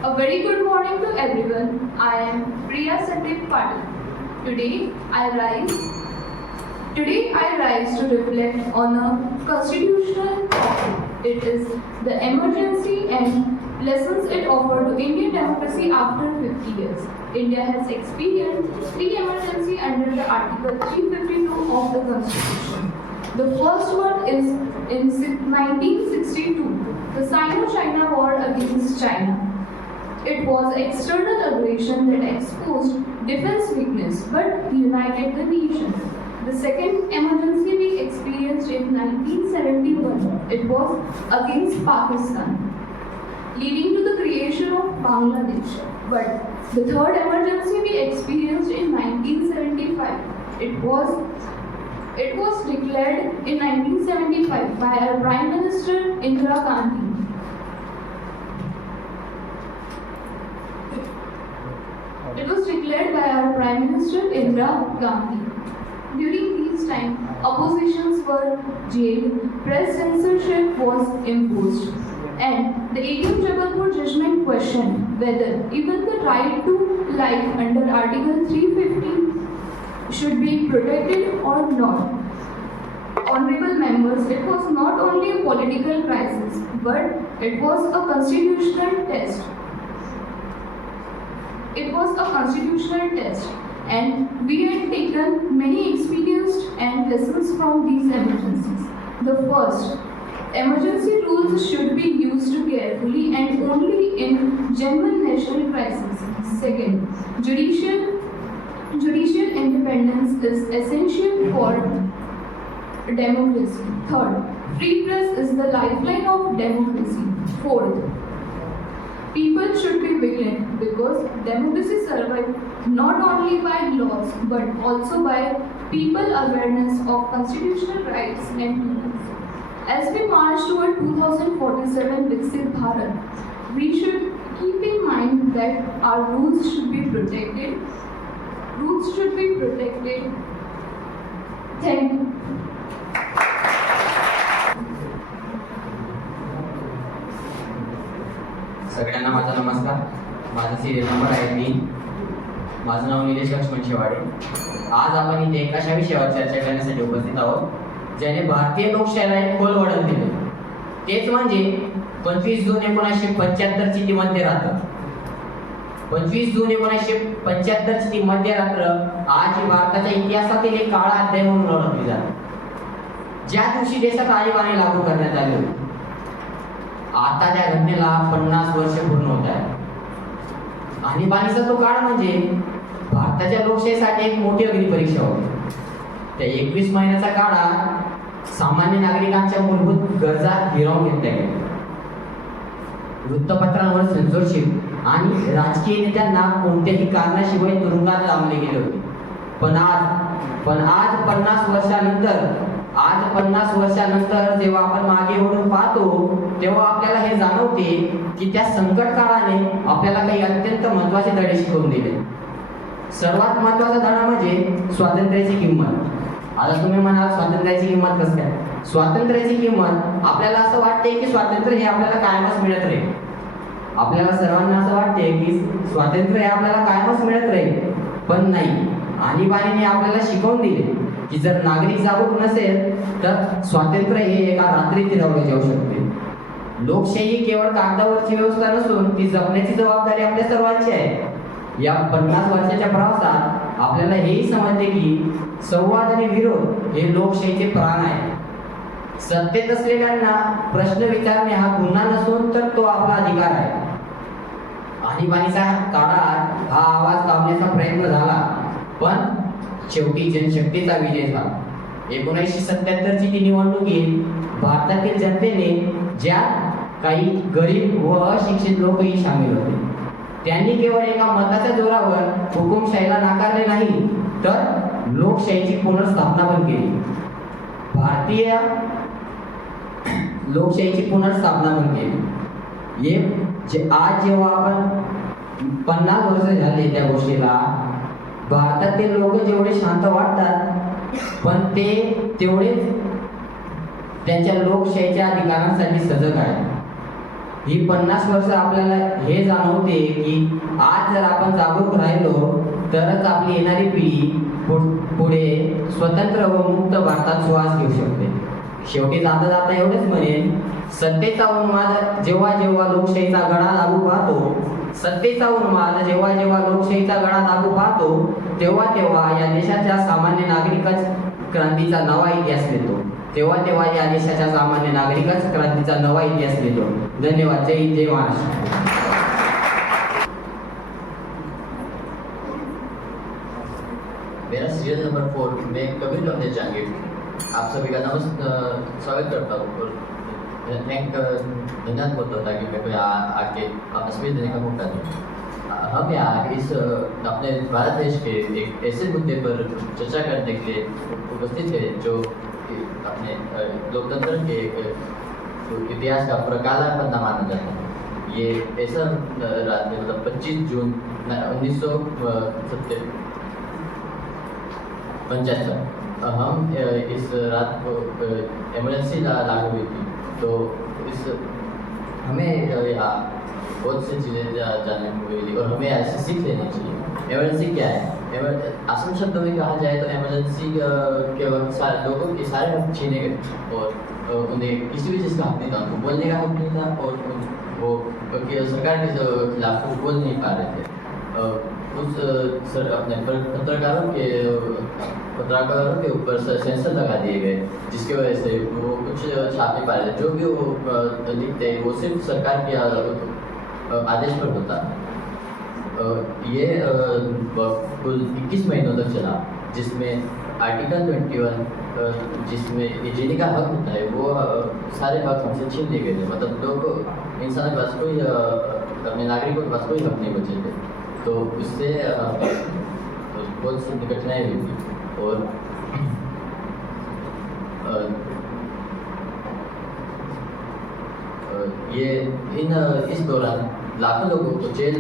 A very good morning to everyone. I am Priya Sandeep Patil. Today I rise to reflect on a constitutional topic. It is the emergency and lessons it offered to Indian democracy after 50 years. India has experienced 3 emergencies under the Article 352 of the Constitution. The first one is in 1962, the Sino-China War against China. It was external aggression that exposed defense weakness but united the nation. The second emergency we experienced in 1971, it was against Pakistan, leading to the creation of Bangladesh. But the third emergency we experienced in 1975, it was declared in 1975 by our Prime Minister Indira Gandhi. It was declared by our Prime Minister Indira Gandhi. During these times, oppositions were jailed, press censorship was imposed, and the ATM Jabalpur judgment questioned whether even the right to life under Article 350 should be protected or not. Honorable members, it was not only a political crisis, but it was a constitutional test. It was a constitutional test, and we had taken many experienced and lessons from these emergencies. The first, emergency rules should be used carefully and only in genuine national crises. Second, judicial independence is essential for democracy. Third, free press is the lifeline of democracy. Fourth, people should be vigilant because democracy survives not only by laws but also by people awareness of constitutional rights and duties. As we march toward 2047 Viksit Bharat, we should keep in mind that our rules should be protected. Roots should be protected. Thank you. सगळ्यांना माझा नमस्कार. माझा serial number आहे 3. माझं नाव निलेश लक्ष्मण शेवाडे. आज आपण इथे एक अशा विषयावर चर्चा करण्यासाठी उपस्थित आहोत ज्याने भारतीय लोकशाहीला एक खोल वळण दिले. तेच म्हणजे 25 जून 1975 ची ती मध्यरात्र. 25 जून 1975 ची ती मध्यरात्र आज ही भारताच्या इतिहासातील एक काळा अध्याय म्हणून ओळखली जाते. ज्या दिवशी देशात आणीबाणी लागू करण्यात आली होती. आता त्या घटनेला 50 वर्ष पूर्ण होत आहेत. आणीबाणीचा तो काळ म्हणजे भारताच्या लोकशाहीसाठी एक मोठी अग्निपरीक्षा होती. त्या 21 महिन्याच्या काळात सामान्य नागरिकांच्या मूलभूत गरजा हिरावून घेतल्या गेल्या. वृत्तपत्रांवर सेन्सॉरशिप आणि राजकीय नेत्यांना कोणत्याही कारणाशिवाय तुरुंगात लावले गेले होते. पण आज 50 वर्षानंतर जेव्हा आपण मागे वळून पाहतो तेव्हा आपल्याला हे जाणवते की त्या संकट काळाने आपल्याला काही अत्यंत महत्त्वाचे धडे शिकवून दिले. सर्वात महत्त्वाचा धडा म्हणजे स्वातंत्र्याची किंमत. आता तुम्ही म्हणाल स्वातंत्र्याची किंमत कसं काय? स्वातंत्र्याची किंमत आपल्याला असं वाटते की स्वातंत्र्य हे आपल्याला कायमच मिळत राहील. आपल्याला सर्वांना असं वाटते की स्वातंत्र्य हे आपल्याला कायमच मिळत राहील. पण नाही, आणीबाणीने आपल्याला शिकवून दिले की जर नागरिक जागरूक नसेल तर स्वातंत्र्य हे एका रात्रीत हिरावले जाऊ शकते. लोकशाही केवळ कागदावरची व्यवस्था नसून ती जपण्याची जबाबदारी आपल्या सर्वांची आहे. या 50 वर्षाच्या प्रवासात आपल्याला हेही समजते की संवाद आणि विरोध हे लोकशाहीचे प्राण आहे. सत्तेत असलेल्यांना प्रश्न विचारणे हा गुन्हा नसून तर तो आपला अधिकार आहे. आणीबाणीच्या काळात हा आवाज दाबण्याचा प्रयत्न झाला पण शेवटी जनशक्तीचा विजय झाला. 1977 ची ती निवडणुकीत भारतातील जनतेने ज्या काही गरीब व अशिक्षित लोकही सामील होते त्यांनी केवळ एका मताच्या जोरावर हुकुमशाहीला नाकारले नाही तर लोकशाहीची पुनर्स्थापना पण केली. भारतीय लोकशाहीची पुनर्स्थापना पण केली. आज जेव्हा आपण 50 वर्ष झाले त्या गोष्टीला, भारतातील लोक जेवढे शांत वाटतात पण ते तेवढेच त्यांच्या लोकशाहीच्या अधिकारांसाठी सजग आहेत. ही 50 वर्ष आपल्याला हे जाणवते की आज जर आपण जागरूक राहिलो तरच आपली येणारी पिढी पुढे स्वतंत्र व मुक्त भारतात श्वास घेऊ शकते. शेवटी जाता जाता एवढेच म्हणेन, सत्तेचा उन्माद जेव्हा जेव्हा लोकशाहीचा गळा दाबू पाहतो तेव्हा तेव्हा या देशाच्या सामान्य नागरिकच क्रांतीचा नवा इतिहास लिहितो. धन्यवाद. जय हिंद, जय महाराष्ट्र. मेरा सीरियल नंबर 4 में कबीर लम्हे जहांगीर आप सभी का स्वागत करता हूँ और धन्यवाद बोलता हूँ ताकि मेरे को यहाँ आके तस्वीर देने का मौका दें. हम यहाँ इस अपने भारत देश के एक ऐसे मुद्दे पर चर्चा करने के लिए उपस्थित है जो अपने लोकतंत्र के इतिहास का पूरा काला पन्ना माना जाता है. ये ऐसा रात में मतलब 25 जून 1975 हम इस रात को इमरजेंसी लागू हुई थी. तो इस हमें यहाँ बहुत सी चीज़ें जानने को मिली और हमें ऐसे सीख लेनी चाहिए. इमरजेंसी क्या है? आसान शब्दों में कहा जाए तो इमरजेंसी के वक्त लोगों के सारे हक छीने गए और उन्हें किसी भी चीज़ का हक नहीं था. उनको बोलने का हक नहीं था और वो क्योंकि सरकार के खिलाफ वो बोल नहीं पा रहे थे. उस सर अपने पत्रकारों के ऊपर सेंसर लगा दिए गए, जिसकी वजह से वो कुछ छाप नहीं पा रहे थे। जो भी वो लिखते वो सिर्फ सरकार के आदेश पर होता। ये कुल 21 महीनों तक चला, जिसमें आर्टिकल 21 जिसमें जीने का हक होता है वो सारे हक हमसे छीन लिए गए थे। मतलब लोग इंसान के पास कोई अपने नागरिकों के पास कोई हक नहीं बचे थे। तो उससे बहुत सी कठिनाई हुई थी। और ये इस दौरान लाखों लोगों को जेल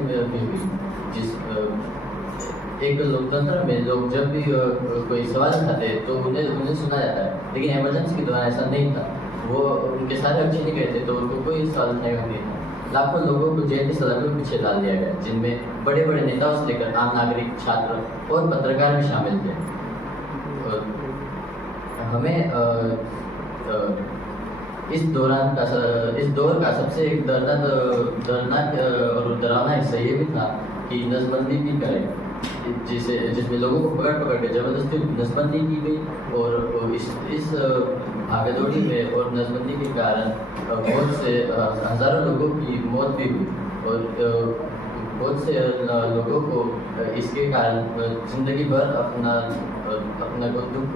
में भी हुई। जिस एक लोकतंत्र में लोग जब भी कोई सवाल उठाते तो उन्हें सुना जाता है, लेकिन इमरजेंसी के दौरान ऐसा नहीं था। वो उनके सारे हक छीने गए थे, तो उनको कोई सवाल उठाने का नहीं था। लाखों लोगों को जेल की सलाखों के पीछे डाल दिया गया, जिनमें बड़े बड़े नेताओं से लेकर आम नागरिक, छात्र और पत्रकार भी शामिल थे। और हमें इस दौर का सबसे एक दर्दनाक और डरावना हिस्सा ये भी था कि नसबंदी भी करें, जिसमें लोगों को पकड़ के जबरदस्ती नसबंदी की गई। और इस भागदौड़ी में और नसबंदी के कारण बहुत से हज़ारों लोगों की मौत भी हुई, और बहुत से लोगों को इसके कारण जिंदगी भर अपना दुख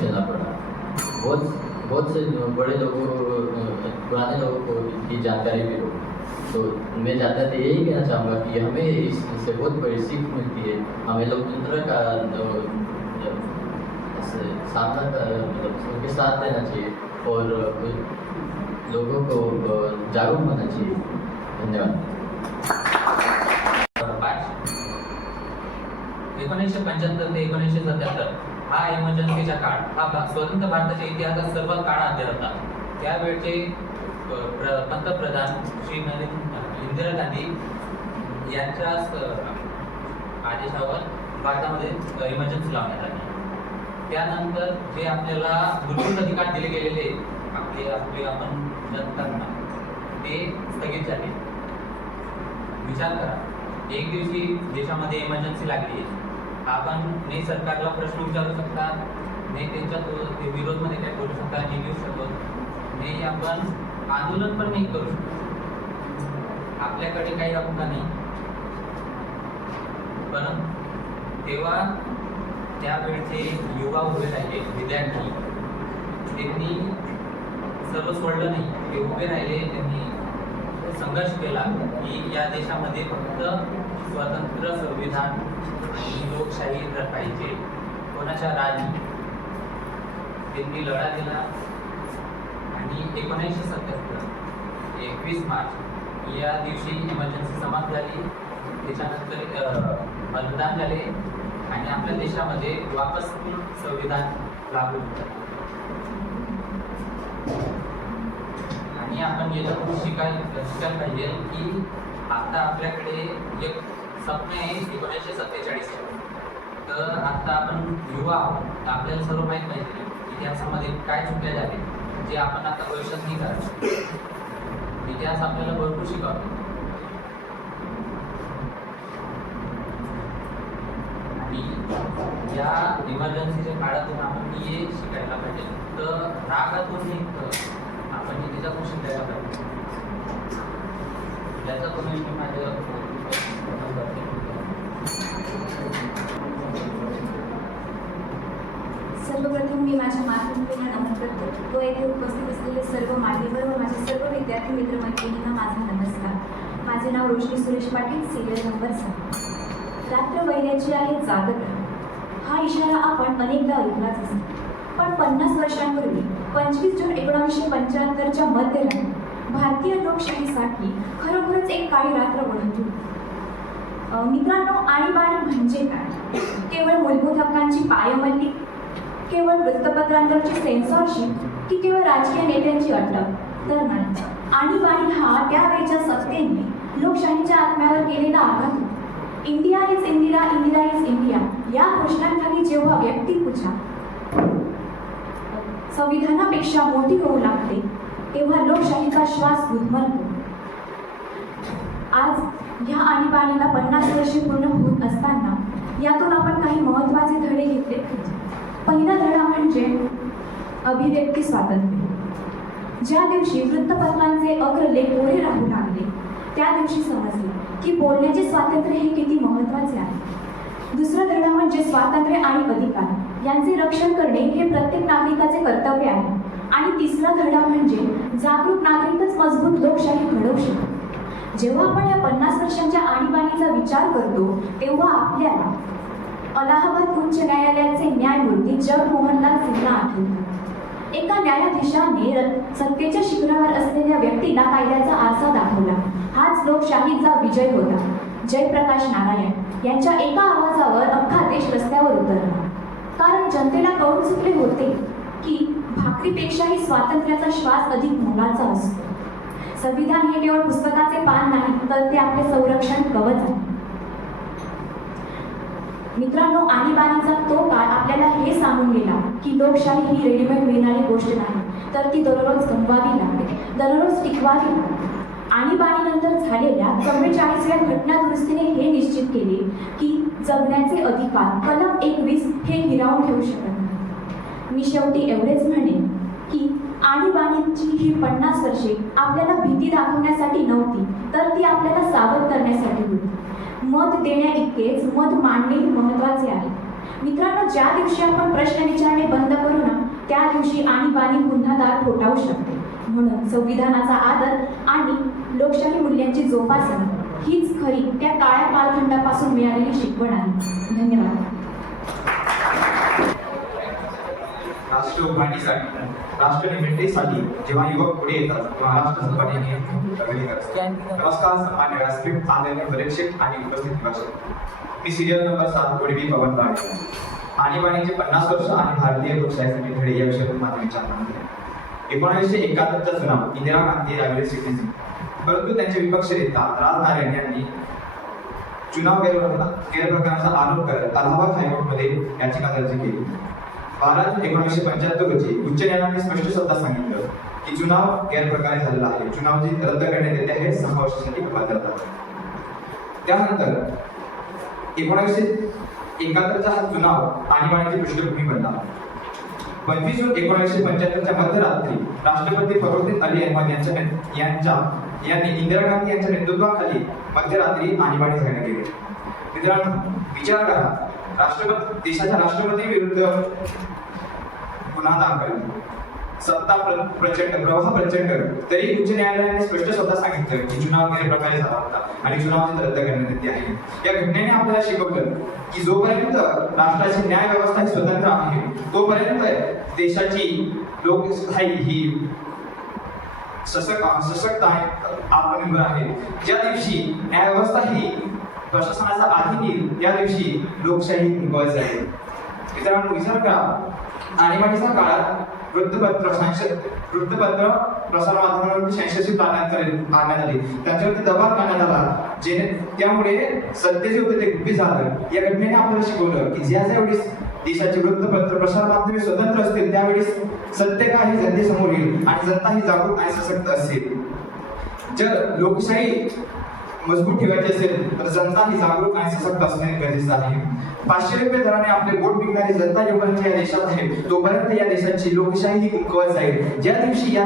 झेलना पड़ा। बहुत से बड़े लोगों पुराने लोगों को इसकी जानकारी भी हो। तो मैं चाहता था यही कहना चाहूँगा कि हमें इससे बहुत बड़ी सीख मिलती है। हमें लोकतंत्र का सामना उनके साथ रहना चाहिए और लोगों को जागरूक होना चाहिए। धन्यवाद। 1975 ते 1977 हा इमर्जन्सीचा काळ हा स्वतंत्र भारताच्या इतिहासात सर्वात काळा अध्याय होता। त्यावेळचे पंतप्रधान श्री इंदिरा गांधी यांच्या आदेशावर भारतामध्ये इमर्जन्सी लावण्यात आली। त्यानंतर जे आपल्याला मूलभूत अधिकार दिले गेलेले आपण जनतांना ते स्थगित झाले। विचार करा, एक दिवशी देशामध्ये इमर्जन्सी लागली, आपण नाही सरकारला प्रश्न विचारू शकता, नाही त्यांच्या विरोधमध्ये काय करू शकता, नाही घेऊ शकत, नाही आपण आंदोलन पण नाही करू शकतो। आपल्याकडे काही हक्क नाही। पण तेव्हा त्यावेळचे युवा उभे राहिले, विद्यार्थी, त्यांनी सर्व सोडलं नाही, ते उभे राहिले, त्यांनी संघर्ष केला की या देशामध्ये फक्त स्वतंत्र संविधान आणि लोकशाही पाहिजे, कोणाच्या राज नाही। त्यांनी लढा दिला आणि 1977 21 मार्च या दिवशी इमर्जन्सी समाप्त झाली। त्याच्यानंतर मतदान झाले आणि आपल्या देशामध्ये वापस संविधान लागू झाले। आणि आपण याच्यातून शिकायला पाहिजे की आता आपल्याकडे एक स्वप्न आहे 1947। तर आता आपण युवा आहोत, आपल्याला सर्व माहीत पाहिजे इतिहासामध्ये काय चुक्या झाले, जे आपण आता भविष्यात नाही करायचं। इतिहास आपल्याला भरपूर शिकवतो आणि या इमर्जन्सीच्या काळातून आपण हे शिकायला पाहिजे। तर रागातून नाही, आपण त्याच्यातून शिकायला पाहिजे। याच्यातून मी माझ्या सर्वप्रथम मी माझ्या मातृभूमीला नमन करतो व येथे उपस्थित असलेले सर्व मान्यवर व माझे सर्व विद्यार्थी मित्रमैत्रिणींना माझा नमस्कार। माझे नाव रोशनी सुरेश पाटील, सिरियल नंबर 7। रात्र वैऱ्याची आहे जागत राहा, हा इशारा आपण अनेकदा ऐकलाच असेल। पण 50 वर्षांपूर्वी 25 जून 1975च्या मध्यरात्री भारतीय लोकशाहीसाठी खरोखरच एक काळी रात्र ओढवली होती। मित्रांनो, आणीबाणी म्हणजे काय? केवळ मूलभूत हक्कांची पायमल्ली, केवळ वृत्तपत्रांवरची सेन्सॉरशिप की केवळ राजकीय नेत्यांची अटक? तर नाही। आणीबाणी हा त्यावेळच्या सत्तेने लोकशाहीच्या आत्म्यावर केलेला आघात होता। India is Indira, Indira is India या घोषणांखाली जेव्हा व्यक्तिपूजा संविधानापेक्षा मोठी होऊ लागते, तेव्हा लोकशाहीचा श्वास गुदमरतो। आज ह्या आणीबाणीला 50 वर्षे पूर्ण होत असताना यातून आपण काही महत्त्वाचे धडे घेतले. पहिला धडा म्हणजे अभिव्यक्ती स्वातंत्र्य. ज्या दिवशी वृत्तपत्रांचे अग्रलेख कोरे राहू लागले त्या दिवशी समजले की बोलण्याचे स्वातंत्र्य हे किती महत्त्वाचे आहे. दुसरा धडा म्हणजे स्वातंत्र्य आणि अधिकार यांचे रक्षण करणे हे प्रत्येक नागरिकाचे कर्तव्य आहे. आणि तिसरा धडा म्हणजे जागरूक नागरिकच मजबूत लोकशाही घडवू शकतो. जेव्हा आपण या 50 वर्षांच्या आणीबाणीचा विचार करतो तेव्हा आपल्याला अलाहाबाद उच्च न्यायालयाचे न्यायमूर्ती जगमोहनलाल सिन्हा आठवतात. एका न्यायाधीशाने सत्तेच्या शिखरावर असलेल्या व्यक्तीला कायद्याचा आरसा दाखवला. हाच लोकशाहीचा विजय होता. जयप्रकाश नारायण यांच्या एका आवाजावर अख्खा देश रस्त्यावर उतरला. कारण जनतेला कळून चुकले होते की भाकरीपेक्षाही स्वातंत्र्याचा श्वास अधिक मोलाचा असतो. संविधान हे केवळ पुस्तकाचे पान नाही तर ते आपले संरक्षण कवच आहे. मित्रांनो, आणीबाणीचा तो काळ आपल्याला हे सांगून गेला की लोकशाही ही रेडीमेड मिळणारी गोष्ट नाही, तर ती दररोज गमवावी लागते, दररोज टिकवावी लागते. आणीबाणीनंतर झालेल्या 44व्या घटना दुरुस्तीने हे निश्चित केले की जगण्याचे अधिकार कलम 21 हे हिरावून ठेवू शकत नाही. मी शेवटी एवढेच म्हणेन की आणीबाणीची ही 50 वर्षे आपल्याला भीती दाखवण्यासाठी नव्हती, तर ती आपल्याला सावध करण्यासाठी होती. मत देण्या इतकेच मत मांडणे महत्त्वाचे आहे. मित्रांनो, ज्या दिवशी आपण प्रश्न विचारणे बंद करू ना त्या दिवशी आणीबाणी पुन्हा दार ठोठावू शकते. म्हणून संविधानाचा आदर आणि लोकशाही मूल्यांची जोपासना हीच खरी त्या काळ्या कालखंडापासून मिळालेली शिकवण आहे. धन्यवाद. राष्ट्र उभारणीसाठी, राष्ट्र निर्मितीसाठी जेव्हा युवक पुढे येतात तेव्हा राष्ट्र सभापतीने प्रगती करतात. नमस्कार सामान्य व्यासपीठ, आदरणीय परीक्षक आणि उपस्थित निवासित. मी सिरियल नंबर 7 कोडबी पवन बाळे. आणीबाणीचे 50 वर्ष आणि भारतीय लोकशाहीसाठी धडे या विषयातून माझे विचार मांडले. 1971चा चुनाव इंदिरा गांधी राहिलेले सिटीझन, परंतु त्यांचे विपक्ष नेता राजनारायण यांनी चुनाव गैरप्रकाराचा आरोप करत अलाहाबाद हायकोर्टमध्ये याचिका दर्ज केली. 12 जून 1975 रोजी उच्च न्यायालयाने स्पष्ट शब्दात सांगितलं की चुनाव गैरप्रकारे झालेला आहे, चुनाव रद्द करण्यात येते आहे, 6 वर्षासाठी पात्रता. त्यानंतर 1971चा हा चुनाव आणीबाणीची पृष्ठभूमी बनला. 25 जून 1975च्या मध्यरात्री राष्ट्रपती फखरुद्दीन अली अहमद यांनी इंदिरा गांधी यांच्या नेतृत्वाखाली मध्यरात्री आणीबाणी जाहीर केली. मित्रांनो, विचार करा, देशाच्या राष्ट्रपती विरुद्ध गुन्हा दाखल, सत्ता प्रवाह प्रचंड, तरी उच्च न्यायालयाने स्पष्ट शब्दात सांगितलं की चुनाव गैरप्रकारे झाला होता आणि चुनाव रद्द करण्यात येते आहे. या घटनेने आपल्याला शिकवलं की जोपर्यंत राष्ट्राची न्याय व्यवस्था ही स्वतंत्र आहे तोपर्यंत देशाची लोकशाही ही सशक्त आहे, आत्मनिर्भर आहे. ज्या दिवशी न्याय व्यवस्था ही प्रशासनाचा अधीन येईल त्या दिवशी लोकशाही मुकवत जाईल. मित्रांनो, विचार करा, आणीबाणीच्या काळात वृत्तपत्र प्रसार माध्यमांवरती censorship आणण्यात आली, त्यांच्यावरती दबाव आणण्यात आला, त्यामुळे सत्य जे होते ते गुपित झालं. या घटनेने आपल्याला शिकवलं की ज्यावेळेस देशाचे वृत्तपत्र प्रसार माध्यमे स्वतंत्र असतील त्यावेळेस सत्य काय हे जनतेसमोर येईल आणि जनता ही जागरूक आणि सशक्त असेल. जर लोकशाही मजबूत ठेवायची असेल तर जनता ही जागरूक आणि सशक्त असणे गरजेचं आहे. 500 रुपये दराने आपले वोट विकणारी जनता जोपर्यंत या देशात आहे तोपर्यंत या देशाची लोकशाही ही कमकुवत जाईल. ज्या दिवशी या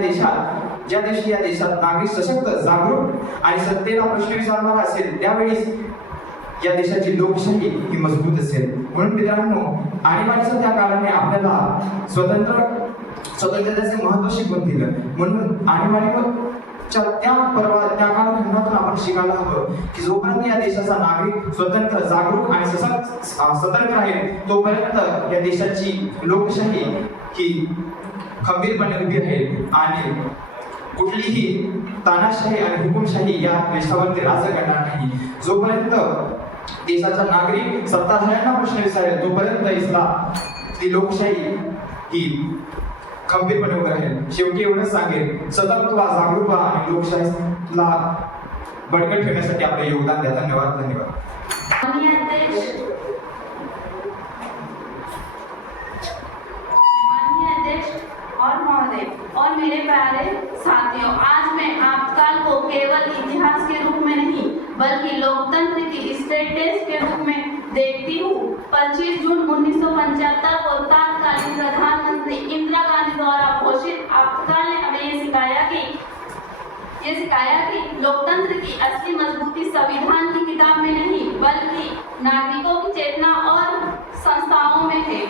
देशात नागरिक सशक्त, जागरूक आणि सत्तेला प्रश्न विचारणारा असेल त्यावेळी या देशाची लोकशाही ही मजबूत असेल. म्हणून मित्रांनो, आणीबाणीच्या त्या काळाने आपल्याला स्वतंत्रतेचे महत्त्व शिकवून दिलं. म्हणून आणीबाणीच्या त्या कालखंडातून आपण शिकायला हवं की जोपर्यंत या देशाचा नागरिक स्वतंत्र, जागरूक आणि सतर्क राहील तोपर्यंत या देशाची लोकशाही ही खंबीरपणे उभी राहील आणि कुठलीही तानाशाही आणि हुकुमशाही या देशावरती राज्य करणार नाही. जोपर्यंत देशाचा नागरिक सत्ताधाऱ्यांना प्रश्न विचारेल तोपर्यंत ती लोकशाही ही खंबीरपणे उभं राहील. शेवटी एवढंच सांगेल, सतर्क व्हा, जागरूक व्हा आणि लोकशाहीला बळकट ठेवण्यासाठी आपले योगदान द्या. धन्यवाद. माननीय अध्यक्ष और महोदय और मेरे प्यारे साथियों, आज मैं आपका को केवल इतिहास के रूप में नहीं जून 1975 को तत्कालीन प्रधानमंत्री इंदिरा गांधी द्वारा घोषित आपका ने हमें ये सिखाया कि लोकतंत्र की असली मजबूती संविधान की किताब में नहीं बल्कि नागरिकों की चेतना और संस्थाओं में है।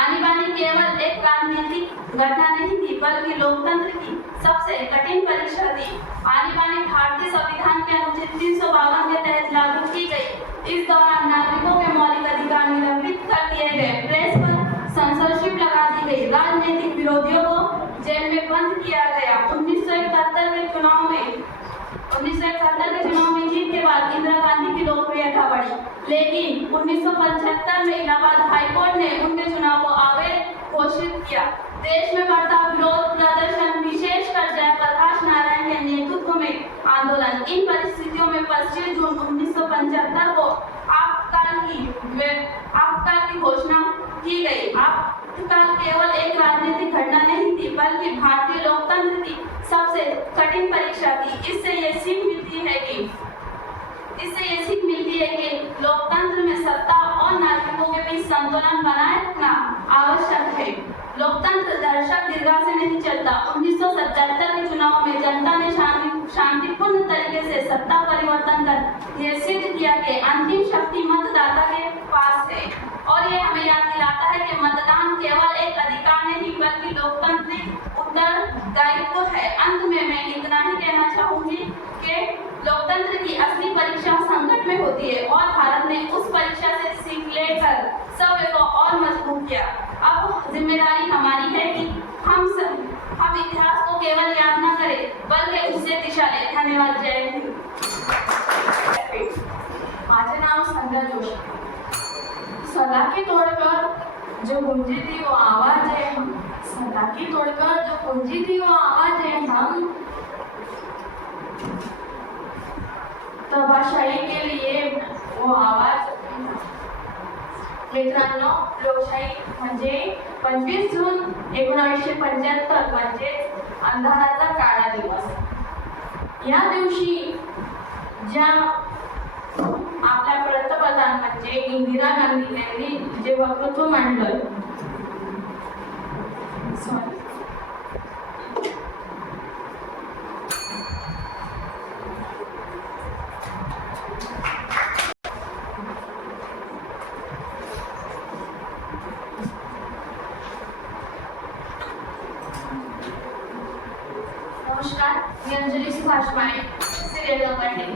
आनी बानी केवल एक राजनीतिक घटना नहीं थी बल्कि लोकतंत्र की सबसे कठिन परीक्षा थी। आनी बानी भारतीय संविधान के अनुच्छेद 352 के तहत लागू की गई। इस दौरान नागरिकों के मौलिक अधिकार निलंबित कर दिए गए, प्रेस पर सेंसरशिप लगा दी गई, राजनीतिक विरोधियों को जेल में बंद किया गया। 1971 के चुनाव में जीत के बाद इंदिरा गांधी की लोकप्रियता बढ़ी, लेकिन 1975 में इलाहाबाद हाईकोर्ट ने उनके चुनाव को अवैध घोषित किया। देश में बढ़ता विरोध प्रदर्शन, विशेषकर जयप्रकाश नारायण के नेतृत्व में आंदोलन। इन परिस्थितियों में 25 जून 1975 को आपातकाल की घोषणा की गई। आपातकाल केवल एक राजनीतिक घटना नहीं थी बल्कि भारतीय लोकतंत्र की सबसे कठिन परीक्षा थी। इससे ये सीख मिलती है कि लोकतंत्र में सत्ता और नागरिकों के बीच संतुलन बनाए रखना आवश्यक है। लोकतंत्र दर्शक दीर्घा से नहीं चलता। 1977 के चुनाव में जनता ने शांतिपूर्ण तरीके से सत्ता परिवर्तन कर यह सिद्ध किया कि अंतिम शक्ति मतदाता के पास है। और ये हमें याद दिलाता है कि मतदान केवल एक अधिकार नहीं बल्कि लोकतांत्रिक उत्तरदायित्व है। अंत में मैं इतना ही कहना चाहूंगी कि लोकतंत्र की असली परीक्षा संकट में होती है और भारत ने उस परीक्षा से सीख लेकर सभ्य को और मजबूत किया। अब जिम्मेदारी हमारी है कि हम इतिहास को केवल याद न करें बल्कि उससे दिशा लें। धन्यवाद। जय हिंद। माझे नाव संध्या जोशी। सलाखी तोड़कर जो गुंजी थी वो आवाज है हम। सलाखी तोड़कर जो गुंजी थी वो आवाज है हम। तमाशाई के लिए वो आवाज। मित्रांनो, लोकशाही म्हणजे 25 जून 1975 म्हणजे अंधाराचा काळा दिवस। या दिवशी ज्या आपल्या पंतप्रधान म्हणजे इंदिरा गांधी यांनी जे वक्तृत्व मांडलं, नमस्कार, मैं अंजलि सुभाष माने, सीरियल नंबर 10।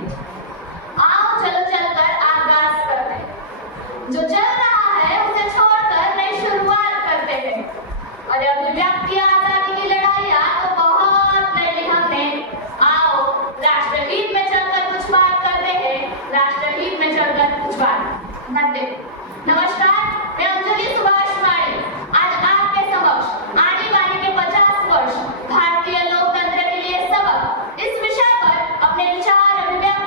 आओ चलो चलकर आगाज करते हैं। जो चल रहा है उसे छोड़कर नई शुरुआत करते हैं। और अभिव्यक्ति आजादी की लड़ाइयाँ तो बहुत लड़ी हमने। आओ राष्ट्रगीत में चलकर कुछ बात करते हैं। राष्ट्रगीत में चलकर कुछ बात करते हैं। नमस्कार, मैं अंजलि सुभाष माने आज आपके समक्ष आने वाले के 50 वर्ष भारतीय लोकतंत्र के लिए सबक इस विषय पर अपने विचार अभिव्यक्त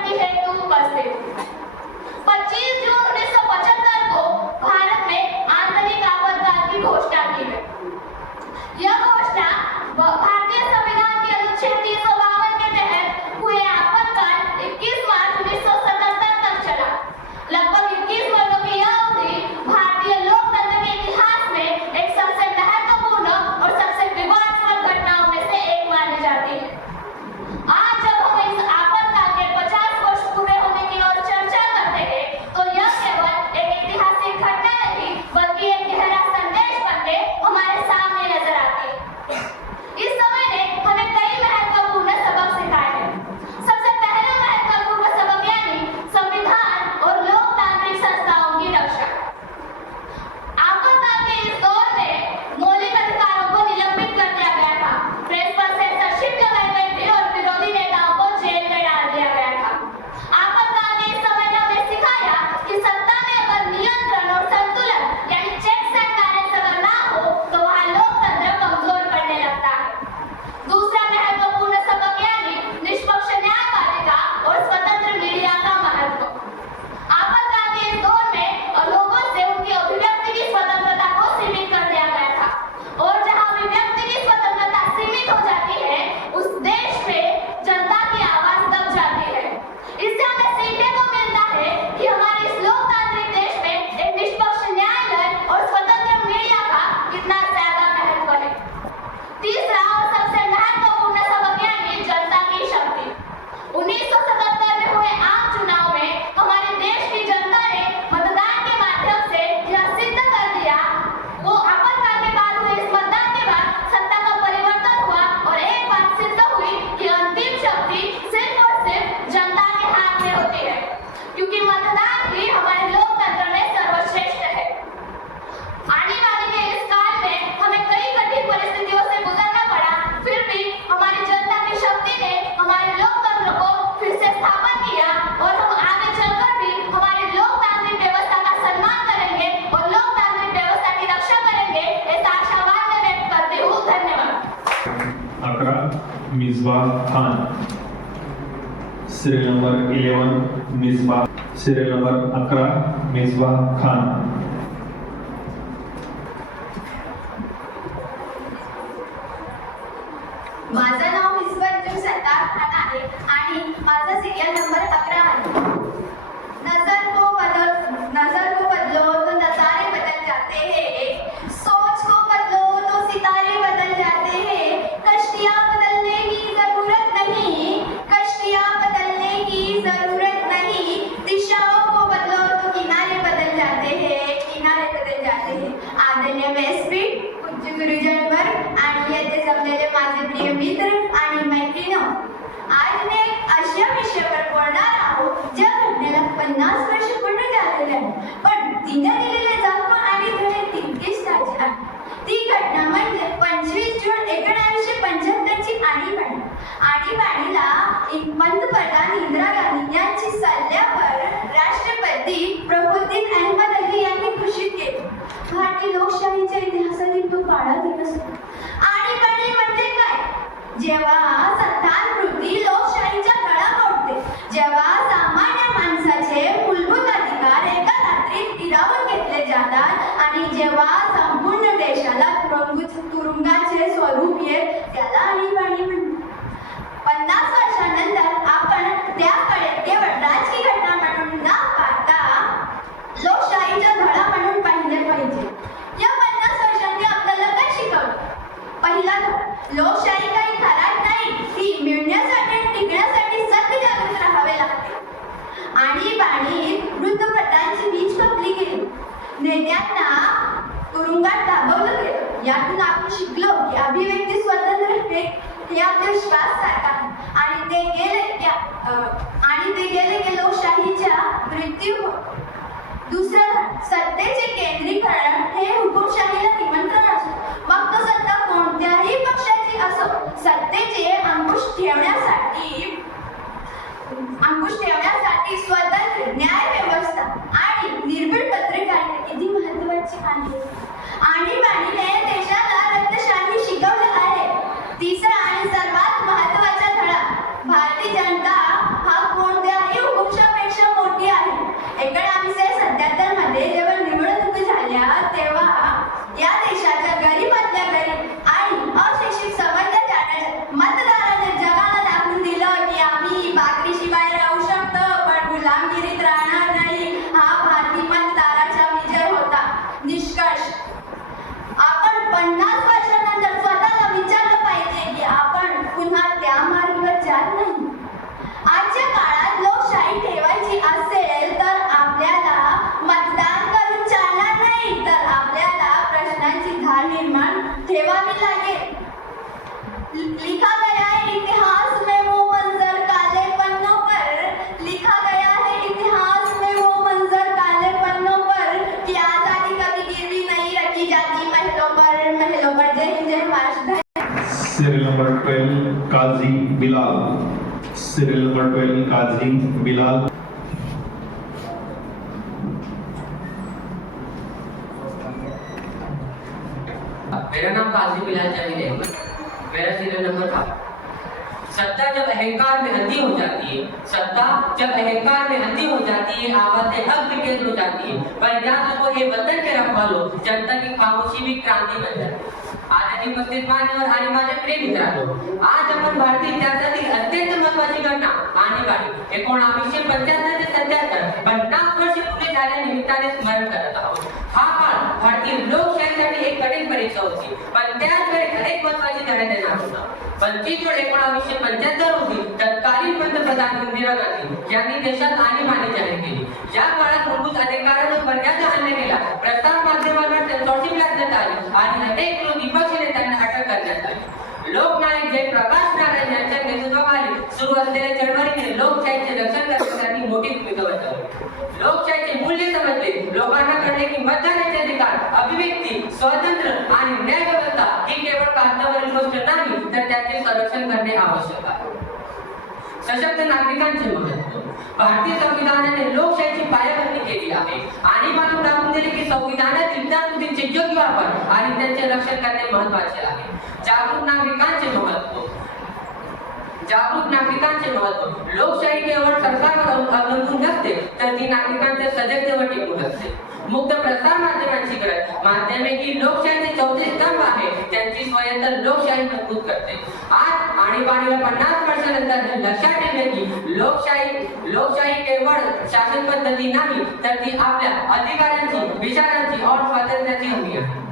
Misbah Khan. Serial number 11 Misbah. Serial number 11 Misbah Khan. माझं नाव मिसबा सत्तार खान आहे आणि माझा सिरियल नंबर 11 आहे. नजर को बदलो तो नजारे बदल जाते हैं, सोच को बदलो तो सितारे बदल जाते हैं. कश्तियां बदलने की जरूरत नहीं, कश्तियां बदलने की जरूरत नहीं. दिशाओं को बदलो तो किनारे बदल जाते हैं, किनारे बदल जाते हैं. आदरणीय व्यासपीठ, पूज्य गुरुजनवर आणि येथे जमलेले माझे प्रिय मित्र आणि मैत्रिणी, आज मी एक अशा विषयावर बोलणार आहोत ज्या घटनेला 50 वर्ष पूर्ण झालेले आहे, पण तिने दिलेले जन्म आणि धडे तितकेच ताजे आहेत. ती घटना म्हणजे 25 जून 1975 ची आणीबाणी. आणीबाणीला पंतप्रधान इंदिरा गांधी यांची सल्ल्यावर राष्ट्रपती प्रफुल्लदिन अहमद अली यांनी घोषित केले. भारतीय लोकशाहीच्या इतिहासातील तो काळा दिवस होता. आणीबाणी म्हणजे काय? जेव्हा सत्तांवृत्ती लोकशाहीच्या गळा जेव्हा सामान्य माणसाचे मूलभूत अधिकार एका रात्रीत हिरावून घेतले जातात आणि जेव्हा संपूर्ण देशाला तुरुंगाचे स्वरूप येत, त्याला आणीबाणी म्हणतात. 50 वर्षानंतर आपण त्याकडे केवळ राजकीय घटना म्हणून न पाहता लोकशाहीचा धडा म्हणून पाहिले पाहिजे. या 50 वर्षांनी आपल्याला काय शिकवलं? पहिला धडा, लोकशाही काही खराब नाही, ती मिळण्यासाठी टिकण्यासाठी सत्य जागृत राहावे लागते. आणीबाणीत वृत्तपत्रांची वीज कपली गेली, नेत्यांना तुरुंगात दाबवलं गेलं. यातून आपण शिकलो की अभिव्यक्ती स्वातंत्र्य हे आपल्या श्वास सारखा आहे आणि ते गेले की लोकशाहीच्या मृत्यू होतो. दुसरं, सत्तेचे केंद्रीकरण हे हुकुमशाहीला निमंत्रण असतो. मग तो सत्ता कोणत्याही पक्षाची असो, सत्तेचे अंकुश ठेवण्यासाठी स्वतंत्र न्याय व्यवस्था आणि निर्भीड पत्रकारिता किती महत्त्वाची आहे. आणीबाणीने देशाला रक्तशाही शिकवले आहे. तिसरा आणि सर्वात महत्त्वाचा धडा, भारतीय जनता हा कोणत्याही हुकुमशाहीपेक्षा मोठी आहे. 1977 मध्ये जेव्हा निवडणुका झाल्या तेव्हा या देशाच्या गरीबातल्या गरीब आणि अशिक्षित समजल्या जाणाऱ्या मतदारांनी जगाला दाखवून दिलं की आम्ही भाकरीशिवाय राहू शकतो, पण गुलामगिरीत राहणार नाही. हा भारतीय मतदाराचा विजय होता. निष्कर्ष, आपण 50 वर्षानंतर स्वतःला विचारलं पाहिजे की आपण पुन्हा त्या मार्गावर जात नाही. आजच्या काळात लोकशाही ठेवायची असेल तर आपल्याला मतदान करून चालणार नाही, तर आपल्याला प्रश्नांची धार निर्माण ठेवावी लागेल. लिखा गया है इतिहास में वो मंजर काले पन्नों पर, लिखा गया है इतिहास में वो मंजर काले पन्नों पर कि आजादी कभी गिरवी नहीं रखी जाती महलों पर. जय हिंद, जय Maharashtra. Serial number 12 Kazi Bilal. Serial number 12 Kazi Bilal. मेरा नाम काजी बिलाल जमील है. मेरा सीरियल नंबर 5. सत्ता जब अहंकार में अंधी हो जाती है, सत्ता जब अहंकार में अंधी हो जाती है, आवाजें हक में तेज हो जाती है, पर याद रखो हे वतन के रखवालो, जनता की खामोशी भी क्रांती बन जाती है. आदरणीय उपस्थित मान्यवर आणि माझे प्रिय मित्रांनो, आज आपण भारतीय इतिहासातील अत्यंत महत्त्वाची घटना आणीबाणी 1975 ते 77 50 वर्ष पूर्ण झाल्या निमित्ताने स्मरण करत आहोत. हा काळ भारतीय लोकशाहीसाठी एक कठीण परीक्षा होती, पण त्याच वेळी अनेक महत्त्वाचे धडे देणार होता. 25 जून 1975 रोजी तत्कालीन पंतप्रधान इंदिरा गांधी यांनी देशात आणीबाणी जाहीर केली. या काळात मूलभूत अधिकारांवर मर्यादा आणल्या गेल्या, प्रसार माध्यमांवर सेन्सॉरशिप लादण्यात आली आणि अनेक विरोधी पक्ष नेत्यांना अटक करण्यात आली. लोकनायक जयप्रकाश नारायण यांच्या नेतृत्वाखाली सुरू असलेल्या चळवळीने लोकशाहीचे रक्षण करण्यासाठी मोठी भूमिका बजावली. लोकशाहीचे मूल्य समजले, लोकांना कळले की मतदानाचे अधिकार, अभिव्यक्ती स्वातंत्र्य आणि न्याय व्यवस्था ही केवळ कागदावरील गोष्ट नाही, तर त्याचे संरक्षण करणे आवश्यक आहे. सशक्त नागरिकांचे महत्त्व. भारतीय संविधानाने लोकशाहीची पायाभरणी केली आहे आणि मला दाखवून दिले की संविधानातील तरतुदींचे योग्य वापर आणि त्यांचे रक्षण करणे महत्त्वाचे आहे. जागरूक नागरिकांचे महत्त्व. जागरूक नागरिकांचे महत्त्व. लोकशाही केवळ सरकारवर अवलंबून नसते, तर ती नागरिकांच्या सजगतेवर टिकून असते. मुक्त प्रसार माध्यमांची गरज. माध्यमे ही लोकशाहीचे चौथे स्तंभ आहे, त्यांची स्वयंतर लोकशाही मजबूत करते. आज आणीबाणीला 50 वर्षानंतर हे लक्षात ठेवले की लोकशाही केवळ शासन पद्धती नाही, तर ती आपल्या अधिकारांची, विचारांची और स्वातंत्र्याची हमी आहे.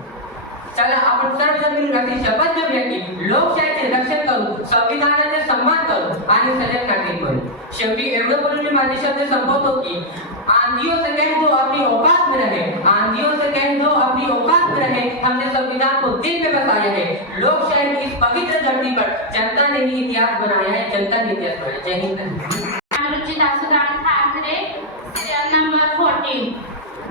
चला आपण सर्वजण मिळून अशी शपथ घेऊया की लोकशाहीचे रक्षण करू, संविधानाचे सन्मान करू आणि सजग नागरिक बनू. शेवटी एवढं बोलून मी माझे शब्द संपवतो की आंधियों से कह दो अपनी औकात में रहे, आंधियों से कह दो अपनी औकात में रहे, हमने संविधान को दिल में बसाया है. लोकशाही की इस पवित्र धरती पर जनता ने ही इतिहास बनाया है, जनता ने इतिहास बनाया. जय Hind. Ruchita Sudhar Thackeray, serial number 14.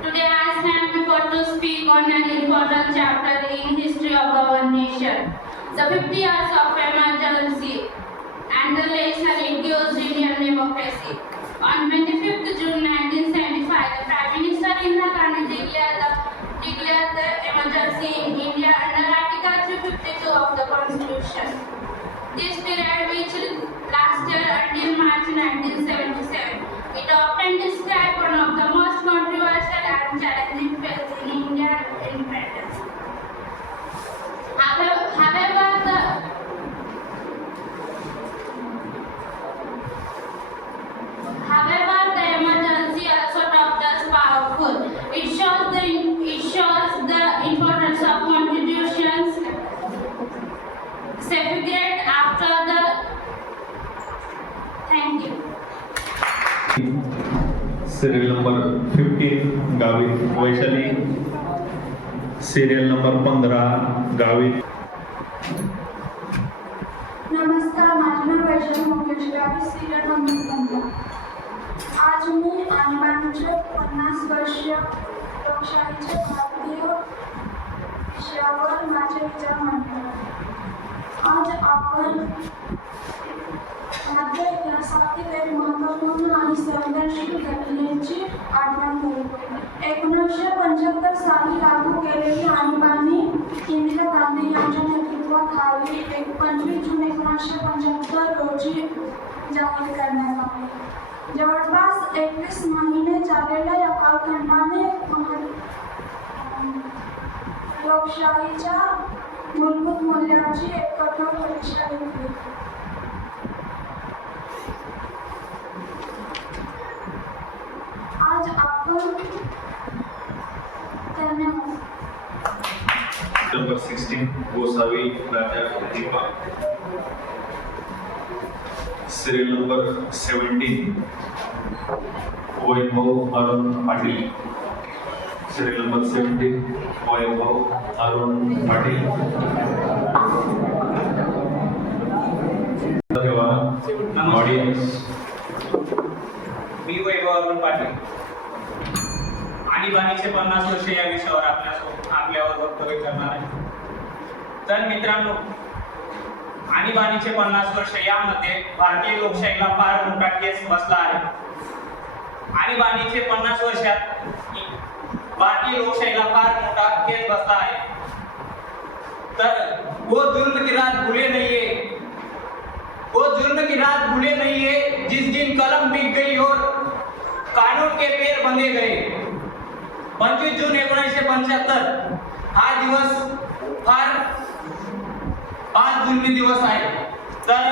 Today I stand before to speak on an important chapter in history of our nation. The 50 years of emergency and the lesson it gives Indian democracy. On 25th June 1975, the Prime Minister Indira Gandhi declared the emergency in India under Article 352 of the Constitution. This period, which lasted until March 1977, it often described one of the most controversial and challenging phases in India's independence. However, the emergency also taught us powerful. It shows the importance of constitutions safeguard after the. Thank you. Serial number 15 Gavit Vaishali. Serial number 15 Gavit. नमस्कार, माझे नाव Vaishali Mukesh Gavit, serial number 15. आज मी आणीबाणीचे 50 वर्षीय लोकशाहीचे भारतीय विषयावर माझे विचार मांडले. आज आपण भारतीय इतिहासातील एक महत्त्वपूर्ण आणि संघर्षशील घटनेची आठवण करू. 1975 साली लागू केलेली आणीबाणी इंदिरा गांधी यांच्या नेतृत्वाखाली 25 जून 1975 रोजी जाहीर करण्यात आली. जवळपास 21 महिने चाललेल्या या कालखंडाने लोकशाहीच्या मूलभूत मूल्याची एक कठोर परीक्षा घेतली. आज आपण नंबर 16 गोसावी राजा दीपा. सिरियल नंबर 17 वैभव अरुण पाटील. सिरियल नंबर 17 वैभव अरुण पाटील. ऑडियन्स. मी वैभव अरुण पाटील आणीबाणीचे 50 वर्ष या विषयावर आपल्यावर वक्तव्य करणार आहे. तर मित्रांनो, आणीबाणीचे 50 वर्ष यामध्ये भारतीय लोकशाहीला फार मोठा ठेच बसला आहे. आणीबाणीचे 50 वर्षात भारतीय लोकशाहीला फार मोठा ठेच बसला आहे. तर वो जुल्म की रात भूले नहीं है, वो जुल्म की रात भूले नहीं है जिस दिन कलम बिक गई और कानून के पैर बंधे गए. 25 जून 1975 हा दिवस फार जुलमी दिवस आहे. तर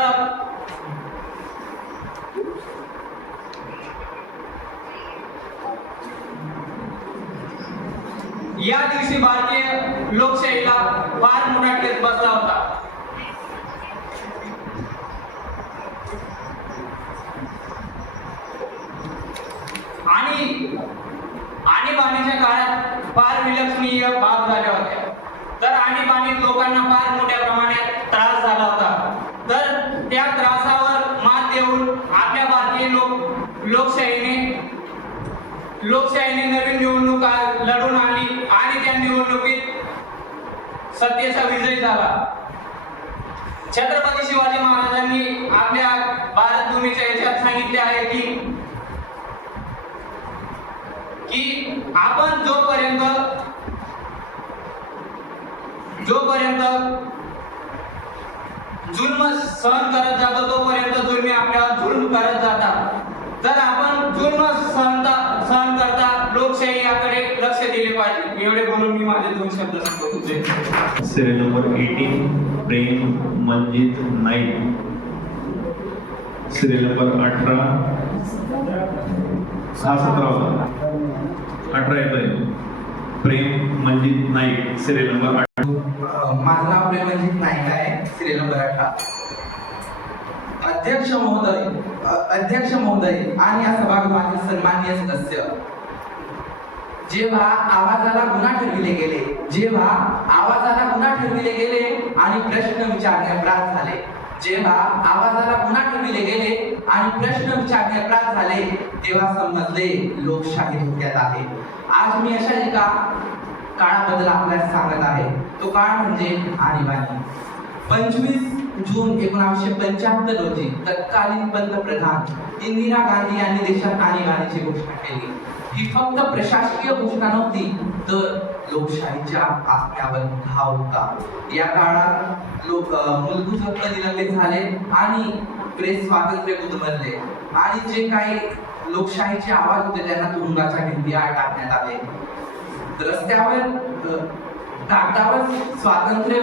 या दिवशी भारतीय लोकशाहीला फार मोठा ठेच बसला होता. आणि आणीबाणीच्या काळात फार विलक्षणीय बाब झाल्या होत्या. तर आणीबाणीत लोकांना फार मोठ्या प्रमाणात त्रास झाला होता. तर त्या त्रासावर मात देऊन आपल्या भारतीय लोकशाहीने नवीन निवडणूक लढून आणली आणि त्या निवडणुकीत सत्तेचा विजय झाला. छत्रपती शिवाजी महाराजांनी आपल्या भारत भूमीच्या याच्यात सांगितले आहे की आपण जोपर्यंत जुल्म सहन करत जातो तोपर्यंत जुलमी आपल्यावर जुल्म करत जातात. तर आपण जुल्म सहन करता लोकशाही याकडे लक्ष दिले पाहिजे. एवढे बोलून मी माझे 2 शब्द संपवतो. सिरियल नंबर 18 प्रेम मंजित नाईक. सिरियल नंबर 18 17 होता 18 येतोय. प्रेम मंजित नाईक सिरियल नंबर 18. माझं नाव प्रेम मंजित नाईक आहे. Serial number 18. अध्यक्ष महोदय आणि या सभागृहातील सन्माननीय सदस्य, जेव्हा आवाजाला गुन्हा ठरविले गेले आणि प्रश्न विचारण्याप्रास झाले तेव्हा समजले लोकशाही धोक्यात आहे. आज मी अशा एका काळाबद्दल आपल्याला सांगत आहे. तो काळ म्हणजे आणीबाणी. 25 जून 1975 रोजी तत्कालीन पंतप्रधान इंदिरा गांधी यांनी देशात आणीबाणीची घोषणा केली. ही फक्त प्रशासकीय घोषणा नव्हती, तर लोकशाहीच्या आत्म्यावर घाव होता. या काळात मूलभूत हक्क निलंबित झाले आणि प्रेस स्वातंत्र्य गुदमरले आणि जे काही लोकशाहीचे आवाज होते त्यांना तुरुंगाच्या भिंतीआड टाकण्यात आले. कागदावर स्वातंत्र्य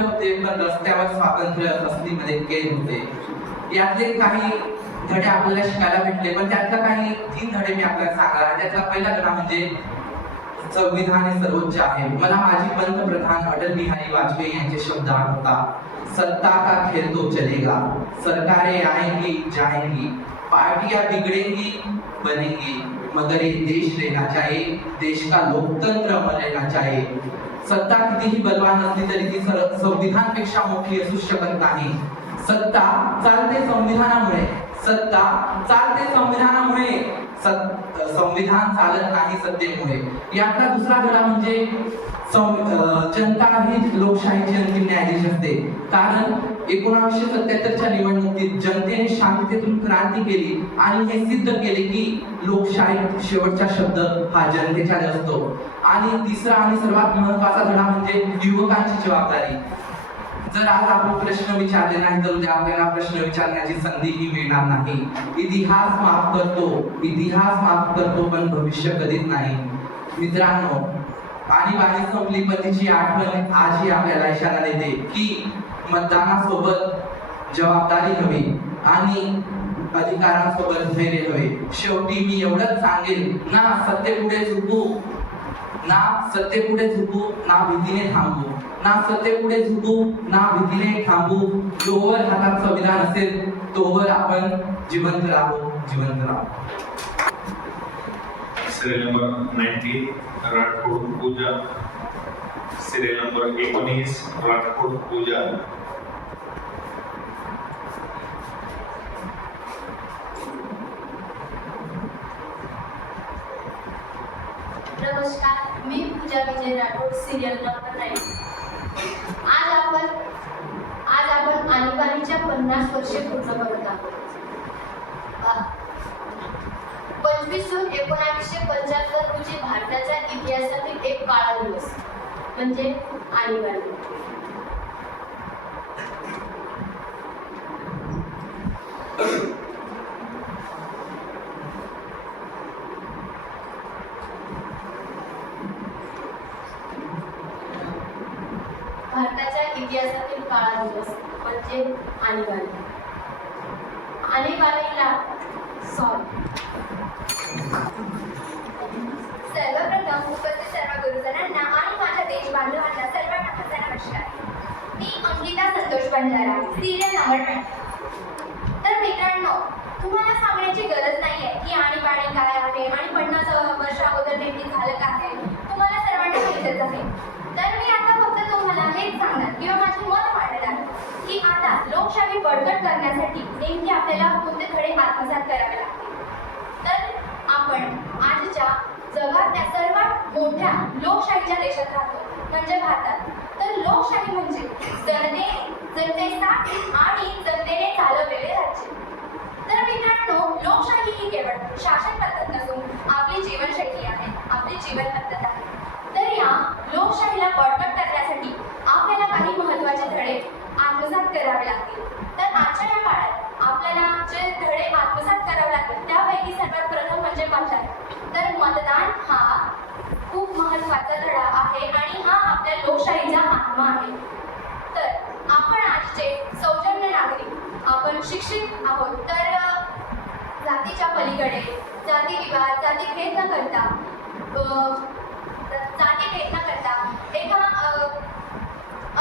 होते पण रस्त्यावर स्वातंत्र्य असलीमध्ये कैद होते. यातले काही धडे आपल्याला शिकायला भेटले, पण त्यातला काही 3 धडे मी आपल्याला सांगणार आहे. त्यातला पहिला धडा म्हणजे संविधान हे सर्वोच्च आहे. मला माजी पंतप्रधान अटल बिहारी वाजपेयी यांचे शब्द आठवतात. सत्ता का खेल तो चलेगा, सरकारें आएंगी जाएंगी, पार्टियां बिगड़ेंगी बनेंगी, मगर ये देश रहना चाहिए, देश का लोकतंत्र अमर रहना चाहिए. सत्ता कितीही बलवान असली तरी ती संविधानापेक्षा मोठी असू शकत नाही. सत्ता चालते संविधानामुळे, संविधान चालत नाही सत्तेमुळे. यातला दुसरा धडा म्हणजे जनता ही लोकशाहीची अंतिम न्यायाधीश असते. कारण 1977च्या निवडणुकीत जनतेने शांततेतून क्रांती केली आणि हे सिद्ध केले की लोकशाही शेवटचा शब्द हा जनतेचाच असतो. आणि तिसरा आणि सर्वात महत्त्वाचा धडा म्हणजे युवकांची जबाबदारी. जर आज आपण प्रश्न विचारले नाही तर उद्या आपल्याला प्रश्न विचारण्याची संधीही मिळणार नाही. इतिहास माफ करतो पण भविष्य कधीच नाही. मित्रांनो, आणीबाणी संपली पण तिची आठवण आजही आपल्याला इशारा देते की मतदानासोबत जबाबदारी हवी आणि अधिकारांसोबत धैर्य हवे. शेवटी मी एवढंच सांगेन, ना सत्तेपुढे झुकू, ना भीतीने थांबू. जोवर हातात संविधान असेल तोवर आपण जिवंत राहू. सिरियल नंबर 19 राठोड पूजा. सिरियल नंबर 19 राठोड पूजा. नमस्कार, मी पूजा विजय राठोड, सिरियल नंबर 9. आज आपण आणीबाणीच्या 50 वर्षे पूर्ण करत आहोत. 25 जून 1975 रोजी भारताच्या इतिहासातील एक काळा दिवस म्हणजे आणीबाणी. भारताच्या इतिहासातील काळा दिवस म्हणजे आणीबाणी. सर्वप्रथम उपस्थित सर्व गुरुजनांना आणि माझ्या देश बांधवांना सर्वांना माझा नमस्कार. मी अंकिता संतोष बंजारा, सिरियल नंबर 20. तर मित्रांनो, तुम्हाला सांगण्याची गरज नाहीये की आणीबाणी काय आहे आणि 50 वर्ष अगोदर नेमकी झालं काय आहे. तुम्हाला सर्वांना माहितीच आहे. तर मी आता फक्त तुम्हाला हेच सांगणार किंवा माझे मत मांडणार की आता लोकशाही बळकट करण्यासाठी नेमके आपल्याला कोणते धडे आत्मसात करावे लागतील. तर आपण आजच्या जगातल्या सर्वात मोठ्या लोकशाहीच्या देशात राहतो म्हणजे भारतात. तर लोकशाही म्हणजे जनतेसाठी आणि जनतेने चालवलेले राज्य. तर मित्रांनो, लोकशाही ही केवळ शासन पद्धत नसून आपली जीवनशैली आहे, आपली जीवन पद्धत आहे. तर या लोकशाहीला बळकट करण्यासाठी आपल्याला काही महत्त्वाचे धडे आत्मा आहे. तर आपण आजचे सौजन्य नागरिक, आपण शिक्षित आहोत, तर जातीच्या पलीकडे जातीविवाद, जातीभेद न करता एका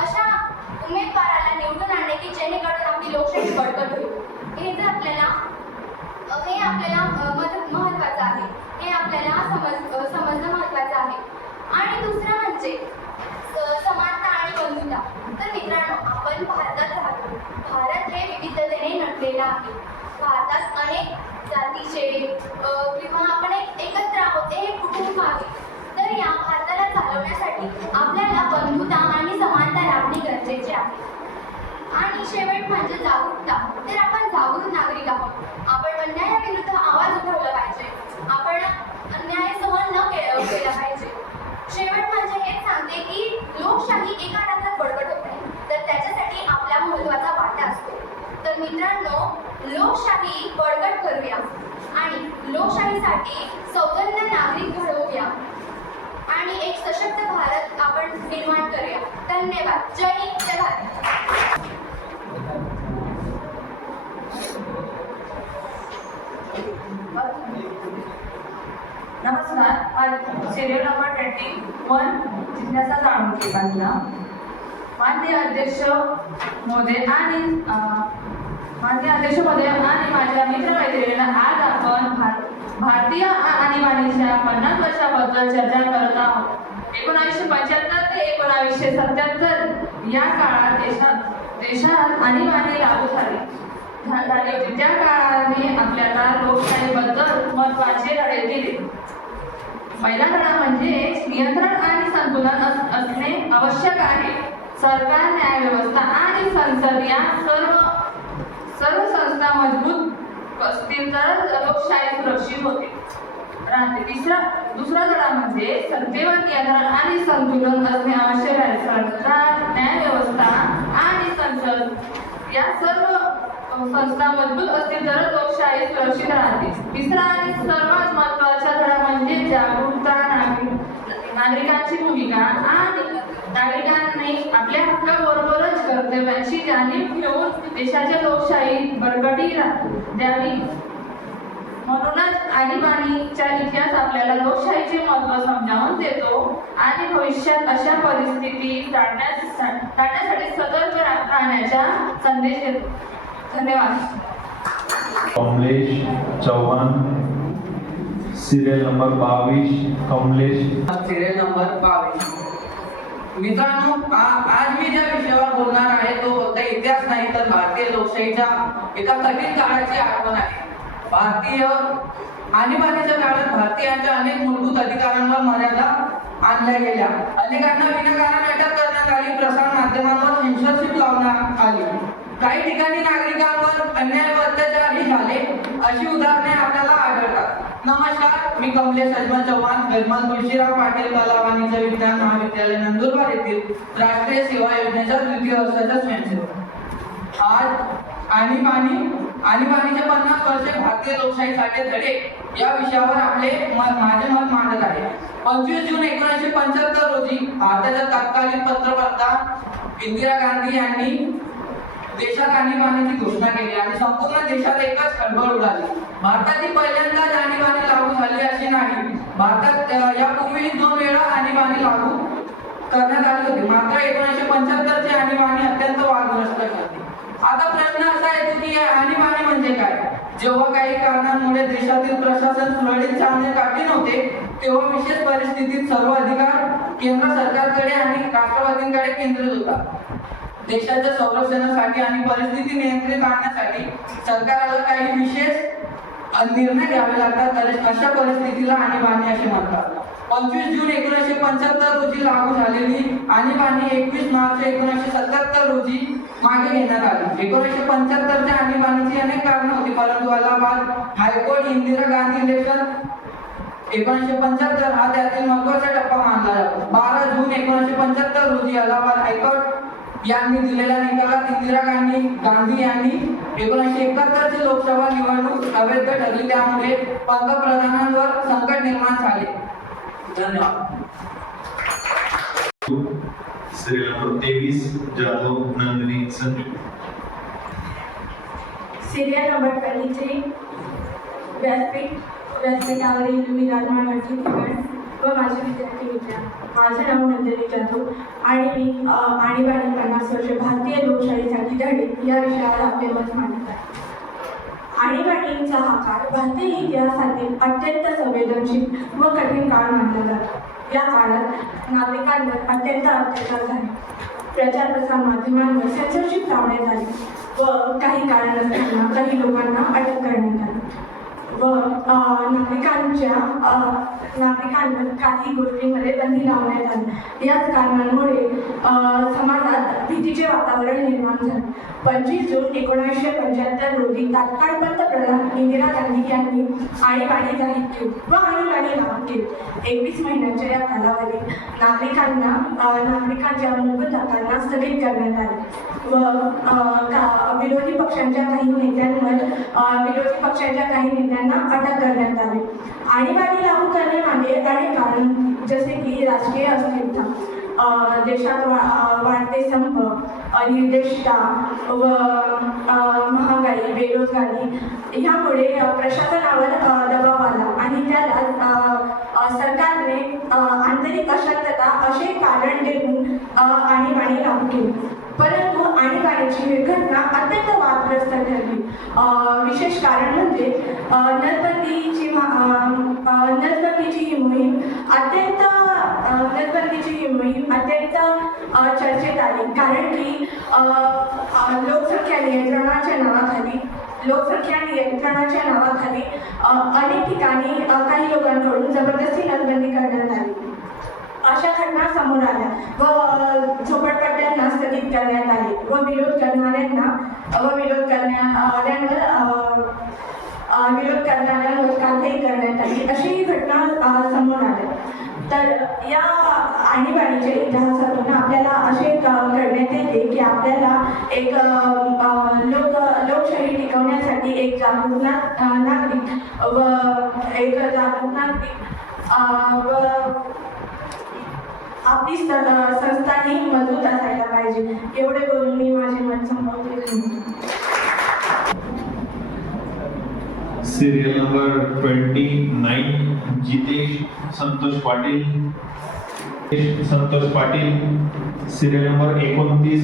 अशा उमेदवाराला निवडून आणणे की जेणेकरून आपली लोकशाही बळकट होईल. हे आपल्याला महत्त्वाचं आहे. हे आपल्याला समजणं महत्त्वाचं आहे. आणि दुसरं म्हणजे समानता आणि बंधुता. तर मित्रांनो, आपण भारतात राहतो. भारत हे विविधतेने नटलेलं आहे. भारतात अनेक जातीचे किंवा आपण एकत्र आहोत हे कुटुंब आहे. तर या भारताला चालवण्यासाठी आपल्याला बंधुता आणि समानता राखणे गरजेचे आहे. आणि शेवट म्हणजे जागरूकता. तर आपण जागरूक नागरिक आहोत. आपण अन्यायाविरुद्ध आवाज उठवला पाहिजे. आपण अन्याय सहन न केला पाहिजे. शेवट म्हणजे हेच सांगते की लोकशाही एका रात्रात बळकट होत नाही, तर त्याच्यासाठी आपला महत्त्वाचा वाटा असतो. तर मित्रांनो, लोकशाही बळकट करूया आणि लोकशाहीसाठी सौजन्य नागरिक घडवूया आणि एक सशक्त भारत आपण निर्माण करूया. धन्यवाद. जय हिंद, जय भारत. नमस्कार. आज सिरियल नंबर 21 जिज्ञासा जाणून घेताना माननीय अध्यक्ष महोदय आणि माझ्या मित्रमैत्रिणींना आज आपण भारतीय आणीबाणीच्या 50 वर्षाबद्दल चर्चा करत आहोत. 1975 ते 1977 या काळात देशात आणीबाणी लागू झाली होती. त्या काळाने आपल्याला लोकशाहीबद्दल महत्त्वाचे धडे दिले. पहिला धडा म्हणजे नियंत्रण आणि संतुलन असणे आवश्यक आहे. सरकार, न्यायव्यवस्था आणि संसद या सर्व संस्था मजबूत असतील तरच लोकशाही सुरक्षित होते. दुसरा धडा म्हणजे सत्तेवर नियंत्रण आणि संतुलन असणे आवश्यक आहे. सरकार, न्यायव्यवस्था आणि संसद या सर्व संस्था मजबूत असतील तरच लोकशाही सुरक्षित राहते. तिसरा आणि सर्वात महत्त्वाचा धडा म्हणजे जागरूकता. नागरिकांची भूमिका आणि नागरिकांनी आपल्या हक्काबरोबरच कर्तव्याची जाणीव ठेवून देशाच्या लोकशाही बळकटी द्यावी. म्हणूनच आणीबाणीचा इतिहास आपल्याला लोकशाहीचे महत्त्व समजावून देतो आणि भविष्यात अशा परिस्थिती टाळण्यासाठी सतर्क राहण्याचा संदेश देतो. धन्यवाद. Kamlesh Chavan, serial number 22. Kamlesh. Serial number 22. मित्रांनो, आज मी ज्या विषयावर बोलणार आहे तो फक्त इतिहास नाही तर भारतीय लोकशाहीच्या एका कठीण काळाची आठवण आहे. भारतीय आणीबाणीच्या काळात भारतीयांच्या अनेक मूलभूत अधिकारांवर मर्यादा आणल्या गेल्या. अनेकांना विनाकारण अटक करण्यात आली. प्रसार माध्यमांवर सेन्सरशिप लावण्यात आली. काही ठिकाणी नागरिकांवर अन्याय व अत्याचारही झाले. अशी उदाहरणे आपल्याला आढळतात. नमस्कार, मी कमलेश अजमल चव्हाण, गजमल तुळशीराव पाटील कला वाणिज्य विज्ञान महाविद्यालय नंदुरबार येथील राष्ट्रीय सेवा योजनेचा 2य वर्षाचा स्वयंसेवक. आज आणीबाणीचे 50 वर्षे भारतीय लोकशाहीसाठी धडे या विषयावर माझे मत मांडत आहे. 25 जून 1975 रोजी भारताच्या तत्कालीन पंतप्रधान इंदिरा गांधी यांनी देशात आणीबाणीची घोषणा केली आणि संपूर्ण देशात एकच खळबळ उडाली. भारताची पहिल्यांदाच आणीबाणी लागू झाली अशी नाही. भारतात यापूर्वी 2 वेळा आणीबाणी लागू करण्यात आली होती. मात्र 1975 ची आणीबाणी अत्यंत वादग्रस्त ठरली. आता प्रश्न असा येतो की आणीबाणी म्हणजे काय? जेव्हा काही कारणांमुळे देशातील प्रशासन सुरळीत चालणे कठीण होते तेव्हा विशेष परिस्थितीत सर्व अधिकार केंद्र सरकारकडे आणि राष्ट्रवादींकडे केंद्रित होतात. देशाच्या संरक्षणासाठी आणि परिस्थिती नियंत्रित आणण्यासाठी सरकारला काही विशेष निर्णय घ्यावे लागतात. अशा परिस्थितीला आणीबाणी असे म्हणतात. 25 जून 1975 रोजी लागू झालेली आणीबाणी 21 मार्च 1977 रोजी मागे घेण्यात आली. 1975च्या आणीबाणीची अनेक कारणं होती, परंतु अलाहाबाद हायकोर्ट इंदिरा गांधी इलेक्शन 1975 हा त्यातील महत्त्वाचा टप्पा मानला जातो. 12 जून 1975 रोजी अलाहाबाद हायकोर्ट यांनी दिलेल्या निकालात इंदिरा गांधी यांनी 1971 ची लोकसभा निवडणूक अवैध ठरली. त्यामुळे पंतप्रधानांवर संकट निर्माण झाले. धन्यवाद. Serial number 23 Jadhav Nandini Sanju. Serial number 23 व्यासपीठावरील विराजमानाची ठिकाण व माझे विद्यार्थी मित्र. माझे नाव नंदिनी जाधव आणि मी आणीबाणी 50 वर्षे भारतीय लोकशाहीसाठी लढे या विषयावर आपले मत मांडत आहे. आणीबाणीचा हा काळ भारतीय इतिहासातील अत्यंत संवेदनशील व कठीण काळ मानला जातो. या काळात नागरिकांवर अत्यंत अत्याचार झाले. प्रचार प्रसार माध्यमांवर सेन्सरशिप लावण्यात आली व काही कारण नसताना काही लोकांना अटक करण्यात आली व नागरिकांवर काही गोष्टींमध्ये बंदी लावण्यात आली. याच कारणांमुळे समाजात भीतीचे वातावरण निर्माण झाले. 25 जून 1975 रोजी तात्काळ पंतप्रधान इंदिरा गांधी यांनी आणीबाणी जाहीर केली व आणीबाणी लागू केली. 21 महिन्यांच्या या कालावधीत नागरिकांच्या मूलभूत हक्कांना स्थगित करण्यात आले व विरोधी पक्षांच्या काही नेत्यांना अटक करण्यात आली. आणीबाणी लागू करण्यामागे अनेक कारण जसे की राजकीय अस्थिरता, देशात वाढते संप, निर्देशता व महागाई, बेरोजगारी ह्यामुळे प्रशासनावर दबाव आला आणि त्याला सरकारने आंतरिक अशांतता असे कारण देऊन आणीबाणी लागू केली. परंतु आणीबाणीची घटना अत्यंत वादग्रस्त ठरली. विशेष कारण म्हणजे नसबंदीची ही मोहीम अत्यंत चर्चेत आली. कारण की लोकसंख्या नियंत्रणाच्या नावाखाली अनेक ठिकाणी काही लोकांकडून जबरदस्ती नसबंदी करण्यात आली. अशा घटना समोर आल्या व झोपडपट्ट्यांना स्थगित करण्यात आले व विरोध करणाऱ्यांवर कारवाई करण्यात आली. अशी घटना समोर आल्या. तर या आणीबाणीच्या इतिहासातून आपल्याला असे करण्यात येते की आपल्याला एक लोकशाही टिकवण्यासाठी एक जागरूक नागरिक व आपली संस्था ही मजबूत असायला पाहिजे. एवढे बोलून मी माझे मत संपवते. Serial number 29 Jitesh Santosh Patil. Serial number 29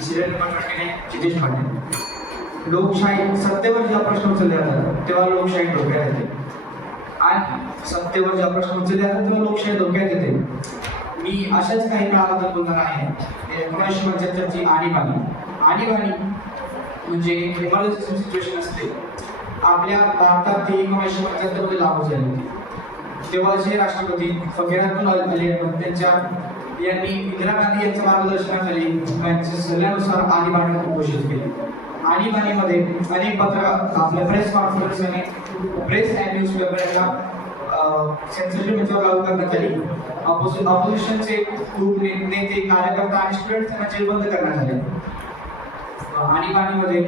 serial number 29 Jitesh Patil. लोकशाही सत्तेवर जेव्हा प्रश्न उचलले जातात तेव्हा लोकशाही धोक्यात येते आणि सत्तेवर जेव्हा प्रश्न उचलले जातात तेव्हा लोकशाही धोक्यात येते. मी अशाच काही काळाबद्दल बोलणार आहे. 1975ची आणीबाणी म्हणजे इमर्जन्सी सिच्युएशन असते. आपल्या भारतात ती 1975 मध्ये लागू झाली. तेव्हाचे राष्ट्रपती फकीरातून अली अहमद यांनी इंदिरा गांधी यांच्या मार्गदर्शनाखाली त्यांच्या सल्ल्यानुसार आणीबाणी घोषित केली. आणीबाणीमध्ये अनेक पत्रकार आपल्या प्रेस कॉन्फरन्स आणि प्रेस अँड न्यूजपेपर यांना सेन्सरशिप लागू करण्यात आली. ऑपोजिशनचे खूप नेते, कार्यकर्ता आणि स्टुडंट यांना जेलबंद करण्यात आले. आणीबाणीमध्ये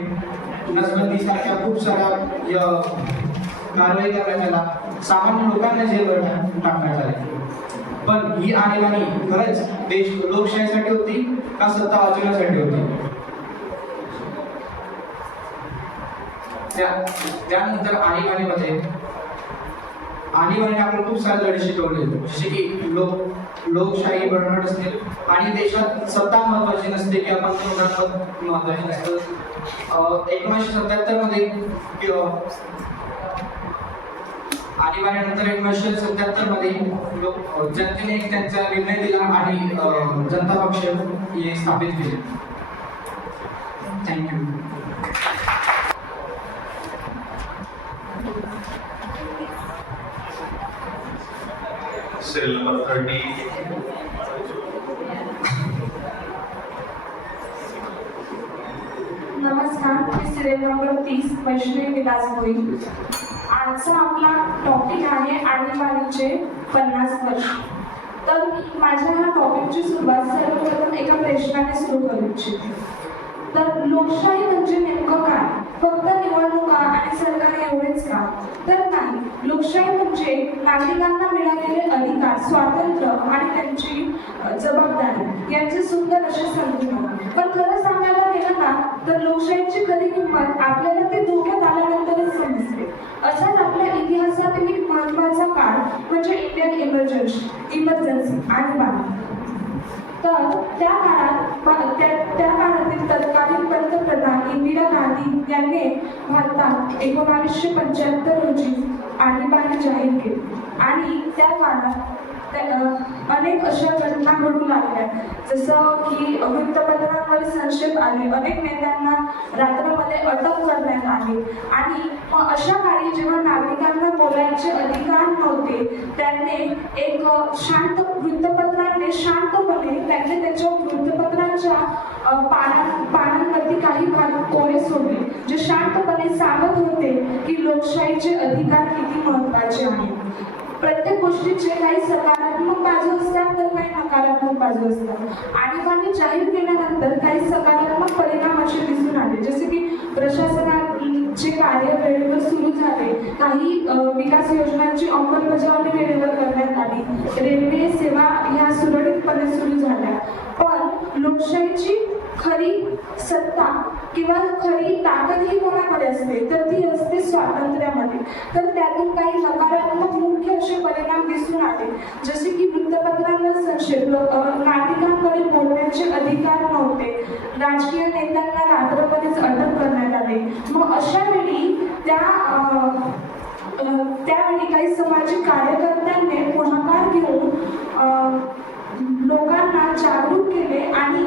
नसबंदी सारख्या खूप साऱ्या कारवाई करण्यात आल्या. सामान्य लोकांना जेलवर टाकण्यात आले. पण ही आणीबाणी खरंच देश लोकशाहीसाठी होती का सत्ता वाचवण्यासाठी होती? त्यानंतर आणीबाणीने आपल्याला खूप सारे धडे शिकवले, जसे की लोकशाही बळकट असते आणि देशात सत्ता महत्वाची नसते की आपण महत्वाची नसतं. 1977 मध्ये आणीबाणीनंतर 1977 मध्ये जनतेने त्यांचा निर्णय दिला आणि जनता पक्ष हे स्थापित केले. थँक्यू. सेल नंबर 30 नमस्कार, मी सिरियल नंबर 30 वैष्णवी विलास भोई. आजचा आपला टॉपिक आहे आणीबाणीचे 50 वर्ष. तर मी माझ्या ह्या टॉपिकची सुरुवात सर्वप्रथम एका प्रश्नाने सुरू करू इच्छिते. तर लोकशाही म्हणजे नेमकं काय? फक्त निवडणुका आणि सरकार एवढेच का? तर नाही. लोकशाही म्हणजे नागरिकांना मिळालेले अधिकार स्वातंत्र्य आणि त्यांची जबाबदारी यांचे सुंदर असे संतुलन. पण खरं सांगायला गेलं ना तर लोकशाहीची खरी किंमत आपल्याला ते धोक्यात आल्यानंतरच समजते. असाच आपल्या इतिहासातील एक महत्त्वाचा काळ म्हणजे इंडियन इमर्जन्सी आणीबाणी. तर त्या काळातील तत्कालीन पंतप्रधान इंदिरा गांधी यांनी भारतात 1975 रोजी आणीबाणी जाहीर केली आणि त्या काळात अनेक अशा घटना घडू लागल्या, जसं की वृत्तपत्रांवर संक्षेप आले, अनेक नेत्यांना रात्रामध्ये अटक करण्यात आली आणि अशा काळी जेव्हा नागरिकांना बोलायचे अधिकार नव्हते त्यांनी एक शांत वृत्तपत्रांनी शांतपणे त्यांनी त्याच्या वृत्तपत्रांच्या पानांवरती काही भाग कोरे सोडले जे शांतपणे सांगत होते की लोकशाहीचे अधिकार किती महत्त्वाचे आहेत. प्रत्येक गोष्टीचे काही सकारात्मक बाजू असतात तर काही नकारात्मक बाजू असतात. आणीबाणी जाहीर केल्यानंतर काही सकारात्मक परिणाम असे दिसून आले, जसे की प्रशासनाचे कार्य वेळेवर सुरू झाले, काही विकास योजनांची अंमलबजावणी वेळेवर करण्यात आली, रेल्वे सेवा ह्या सुरळीतपणे सुरू झाल्या. पण लोकशाहीची खरी सत्ता किंवा खरी ताकद ही कोणामध्ये असते तर ती असते स्वातंत्र्यामध्ये. तर त्यातून काही नकारात्मक मुख्य असे परिणाम दिसून आले, जसे की वृत्तपत्रांवर संक्षेप, नागरिकांकडे बोलण्याचे अधिकार नव्हते, राजकीय नेत्यांना रात्रभरच अटक करण्यात आले. मग अशा वेळी त्यावेळी काही सामाजिक कार्यकर्त्यांनी पुढाकार घेऊन लोकांना जागरूक केले आणि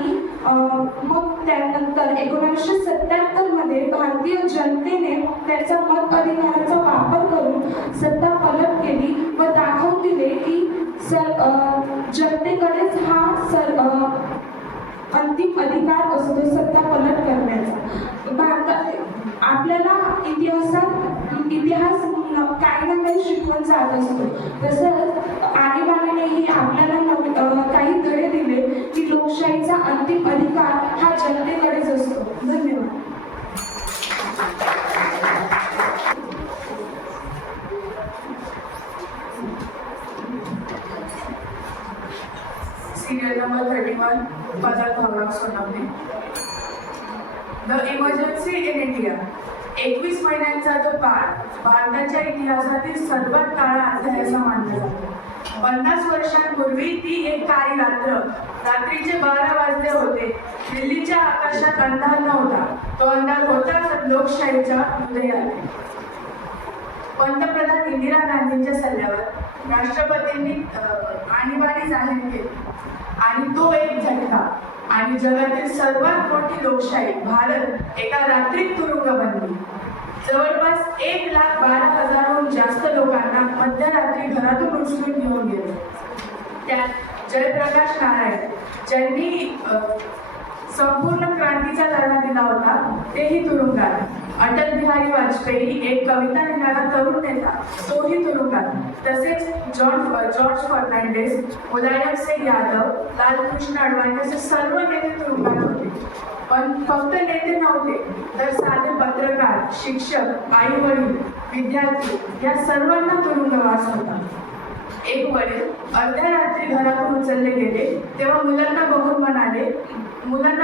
मग त्यानंतर 1977 मध्ये भारतीय जनतेने त्याचा मत अधिकाराचा वापर करून सत्ता पलट केली व दाखवून दिले की जनतेकडेच हा अंतिम अधिकार असतो सत्ता पलट करण्याचा. भारतात आपल्याला इतिहास काही ना काही शिकवून जात असतो. तसंच आणीबाणीनेही आपल्याला काही धडे दिले की लोकशाहीचा अंतिम अधिकार हा जनतेकडेच असतो. धन्यवाद. Serial number 31, Fazal Bhavnak Sonamne. The emergency in India. 21 महिन्यांचा तो काळ भारताच्या इतिहासातील सर्वात काळा अध्याय असा मानला जातो. 50 वर्षांपूर्वी ती एक काळी रात्रीचे 12 वाजले होते. दिल्लीच्या आकाशात अंधार नव्हता. तो अंधार होता तर लोकशाहीच्या हृदयात. पंतप्रधान इंदिरा गांधींच्या सल्ल्यावर राष्ट्रपतींनी आणीबाणी जाहीर केली आणि तो एक झटका आणि जगातील सर्वात मोठी लोकशाही भारत एका रात्रीत तुरुंग बनली. जवळपास 1,12,000हून जास्त लोकांना मध्यरात्री घरातून उचलून घेऊन गेले. त्यात जयप्रकाश नारायण ज्यांनी संपूर्ण क्रांतीचा लढा दिला होता तेही तुरुंगात. अटल बिहारी वाजपेयी एक कविता लिहिणारा तरुण नेता तोही तुरुंगात. तसेच जॉर्ज फर्नांडिस, मुलायम सिंग यादव, लालकृष्ण अडवाणी असे सर्व नेते तुरुंगात होते. पण फक्त नेते नव्हते तर साधे पत्रकार, शिक्षक, आई वडील, विद्यार्थी या सर्वांना तुरुंगवास होता. एक वडील अर्ध्या रात्री घरातून उचलले गेले तेव्हा मुलांना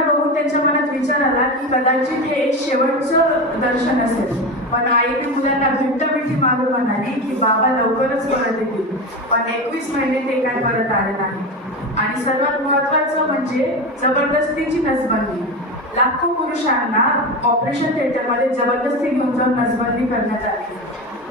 बघून त्यांच्या मनात विचार आला की कदाचित हे एक शेवटचं दर्शन असेल. पण आईने मुलांना घट्टमिठी मारून म्हणाली की बाबा लवकरच परत येतील. पण 21 महिने ते काय परत आले नाही. आणि सर्वात महत्त्वाचं म्हणजे जबरदस्तीची नसबंदी. लाखो पुरुषांना ऑपरेशन थिएटरमध्ये जबरदस्ती घेऊन जाऊन नसबंदी करण्यात आली.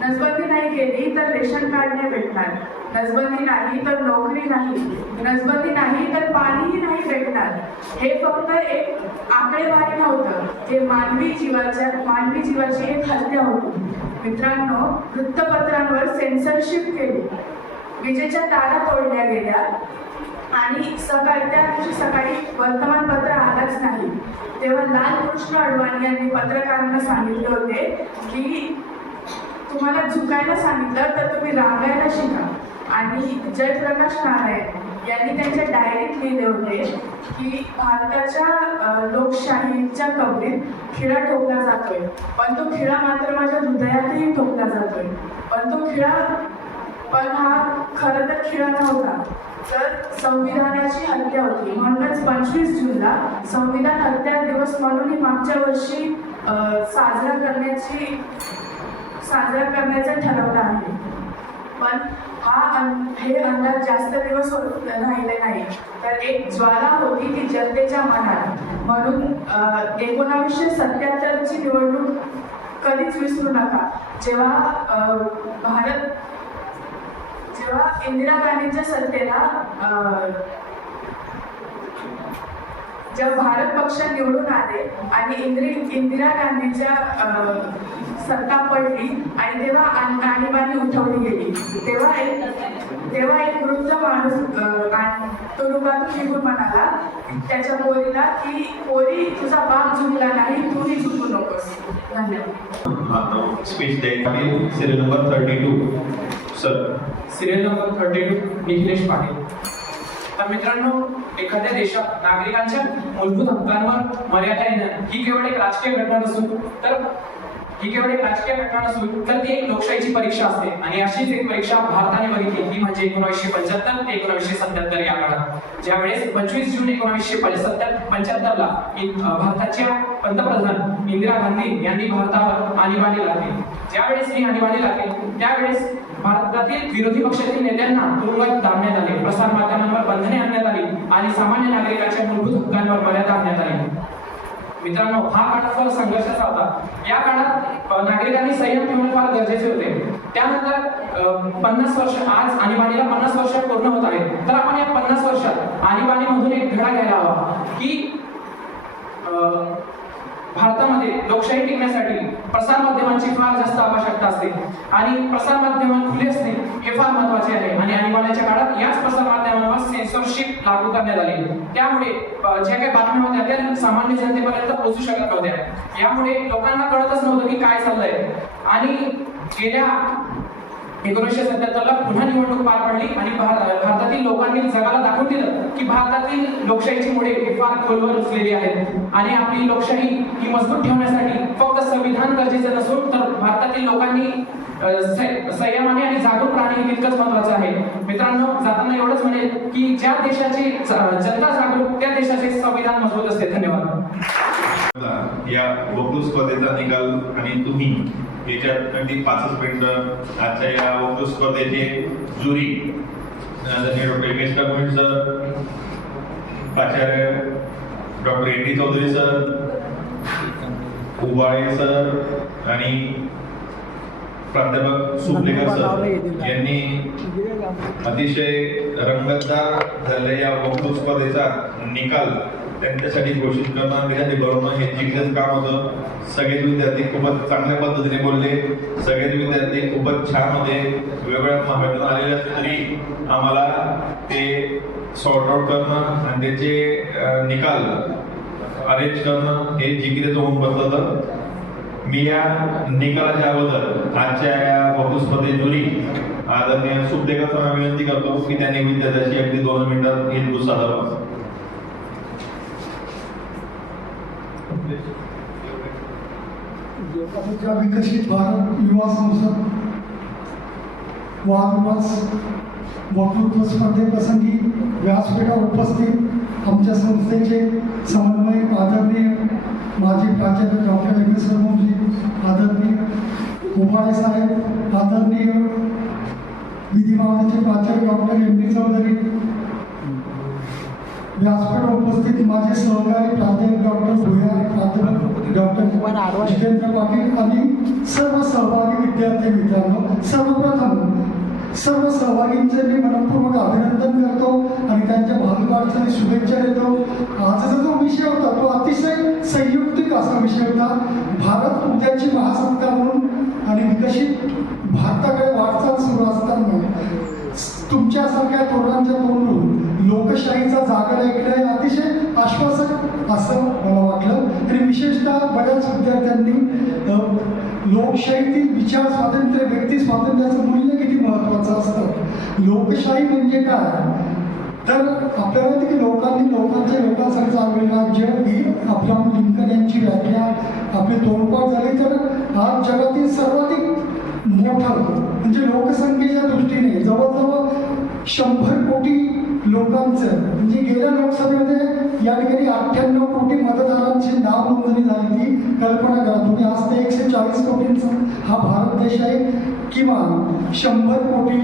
नसबंदी नाही केली तर रेशन कार्ड नाही भेटणार, नसबंदी नाही तर नोकरी नाही, नसबंदी नाही तर पाणीही नाही भेटणार. हे फक्त एक आकडेवारी नव्हतं, हे मानवी जीवाची एक हत्या होती. मित्रांनो, वृत्तपत्रांवर सेन्सरशिप केली, विजेच्या तारा तोडल्या गेल्या आणि त्या दिवशी सकाळी वर्तमानपत्र आलंच नाही. तेव्हा लालकृष्ण अडवाणी यांनी पत्रकारांना सांगितले होते की तुम्हाला झुकायला सांगितलं तर तुम्ही रांगायला शिका. आणि जयप्रकाश नारायण यांनी त्यांच्या डायरीत लिहिले होते की भारताच्या लोकशाहीच्या कबरीत खिळा ठोकला जातोय, पण तो खिळा मात्र माझ्या हृदयातही ठोकला जातोय. पण तो खिळा पण हा खरं तर खिळा नव्हता, तर संविधानाची हत्या होती. म्हणूनच 25 जूनला संविधान हत्या दिवस म्हणून मागच्या वर्षी साजरा करण्याचं ठरवलं आहे. पण हे अंदाज जास्त दिवस राहिले नाही, तर एक ज्वाला होती ती जनतेच्या मनात. म्हणून 1977ची निवडणूक कधीच विसरू नका, जेव्हा इंदिरा गांधींच्या सत्तेला जेव्हा भारत पक्ष निवडून आले आणि इंदिरा गांधींच्या सत्ता पडली आणि तेव्हा आणीबाणी उठवली गेली, तेव्हा एक वृद्ध माणूस तुरुंगातून निघून म्हणाला त्याच्या पोरीला की पोरी तुझा बाप चुकला नाही, तूही चुकू नकोस. धन्यवाद. स्पीच द्यायची serial number 32 sir. Serial number 32 Nikhilesh Patil. तर मित्रांनो, एखाद्या देशात नागरिकांच्या मूलभूत हक्कांवर मर्यादा येणं ही केवळ एक राजकीय घटना नसून तर ती एक लोकशाहीची परीक्षा असते. आणि अशीच एक परीक्षा भारताने बघितली, ती म्हणजे 1975 ते 1977 या काळात, ज्यावेळेस 25 जून 1975 ला भारताच्या पंतप्रधान इंदिरा गांधी यांनी भारतावर आणीबाणी लावली. ज्यावेळेस ही आणीबाणी लागली त्यावेळेस भारतातील विरोधी पक्षातील नेत्यांना तुरुंगात डांबण्यात आले, प्रसार माध्यमांवर बंधने आणण्यात आली आणि सामान्य नागरिकांच्या मूलभूत हक्कांवर मर्यादा आणण्यात आली. मित्रांनो, हा काळ फार संघर्षाचा होता. या काळात नागरिकांनी संयम ठेवणे फार गरजेचे होते. त्यानंतर 50 वर्ष, आज आणीबाणीला 50 वर्ष पूर्ण होत आहेत. तर आपण या 50 वर्षात आणीबाणीमधून एक धडा घ्यायला हवा की भारतामध्ये लोकशाही टिकण्यासाठी प्रसार माध्यमांची फार जास्त आवश्यकता असते आणि प्रसार माध्यम खुले असणे हे फार महत्त्वाचे आहे. आणि आणीबाणीच्या काळात याच प्रसार माध्यमांवर सेन्सॉरशिप लागू करण्यात आली. त्यामुळे ज्या काही बातम्या होत्या त्या सामान्य जनतेपर्यंत पोहोचू शकत नव्हत्या. यामुळे लोकांना कळतच नव्हतं की काय चाललंय. आणि गेल्या 1977 ला पुन्हा निवडणूक पार पडली आणि भारतातील लोकांनी जगाला दाखवून दिलं की भारतातील लोकशाहीची मुळे फार खोलवर रुजलेली आहेत आणि आपली लोकशाही ही मजबूत ठेवण्यासाठी फक्त संविधान गरजेचं नसून तर भारतातील लोकांनी संयमाने आणि जागरूक राहणे तितकंच महत्वाचं आहे. मित्रांनो, जाताना एवढंच म्हणेल की ज्या देशाची जनता जागरूक त्या देशाचे संविधान मजबूत असते. धन्यवाद. या वक्तृत्व स्पर्धेचा निकाल आणि तुम्ही याच्यासाठी 5 मिनिटं आजच्या या वक्तृत्व स्पर्धेचे jury doctor M S. Kakule sir, प्राचार्य doctor N D. Chaudhary sir, Ubale sir आणि प्राध्यापक सुपलेकर सर यांनी अतिशय रंगतदार झालेल्या या वक्तृत्व स्पर्धेचा निकाल त्यांच्यासाठी घोषित करणं, विद्यार्थी बनवणं हे जिंकण्याचं काम होतं. सगळेच विद्यार्थी खूपच चांगल्या पद्धतीने बोलले. सगळेच विद्यार्थी खूपच छान होते. वेगवेगळ्या महाविद्यालयातून आलेले असले तरी आम्हाला ते सॉर्ट आउट करणं आणि त्याचे निकाल अरेंज करणं हे जिंकण्याचं होऊन बसलं. मी या निकालाच्या अगोदर आजच्या या वक्तृत्व स्पर्धेत ज्युरी आदरणीय सुपलेकर सरांना विनंती करतो की त्यांनी विद्यार्थ्याची अगदी 2 मिनिटात हिंदू साधावा. ज्या विकसित भारत युवा संसद वादविवाद वक्तृत्व स्पर्धेप्रसंगी व्यासपीठावर उपस्थित आमच्या संस्थेचे समन्वयक आदरणीय माजी प्राचार्य डॉक्टर एम.एस. सरमोजी, आदरणीय उबाळे साहेब, आदरणीय विधी विभागाचे प्राचार्य डॉक्टर एम.डी. चौधरी, व्यासपीठावर उपस्थित माझे सहकारी प्राध्यापक डॉक्टर भुयार, प्राध्यापक डॉक्टर जितेंद्र पाटील आणि सर्व सहभागी विद्यार्थी मित्रांनो, सर्वप्रथम सर्व सहभागींचे मी मनपूर्वक अभिनंदन करतो आणि त्यांच्या भावी शुभेच्छा देतो. आजचा जो विषय होता तो अतिशय संयुक्तिक असा विषय होता. भारत उद्याची महासत्ता म्हणून आणि विकसित भारताकडे वाटचाल सुरू असताना तुमच्यासारख्या तरुणांच्या तोंडून लोकशाहीचा जागर ऐकणे अतिशय आश्वासक असं मला वाटलं. तरी विशेषतः बऱ्याच विद्यार्थ्यांनी लोकशाहीतील विचार स्वातंत्र्य, व्यक्ती स्वातंत्र्याचं मूल्य किती महत्त्वाचं असतं, लोकशाही म्हणजे काय, तर आपल्याला माहिती की लोकांसाठी चाललेलं राज्य ही अब्राहम लिंकन यांची व्याख्या आपली तोडपाठ झाली. तर आज जगातील सर्वाधिक मोठं म्हणजे लोकसंख्येच्या दृष्टीने जवळजवळ 100 कोटी लोकांचं म्हणजे गेल्या लोकसभेमध्ये या ठिकाणी 98 कोटी मतदारांची नाव नोंदणी झाली ती कल्पना करा तुम्ही. आज ते 140 कोटींचा हा भारत देश आहे. किमान 100 कोटी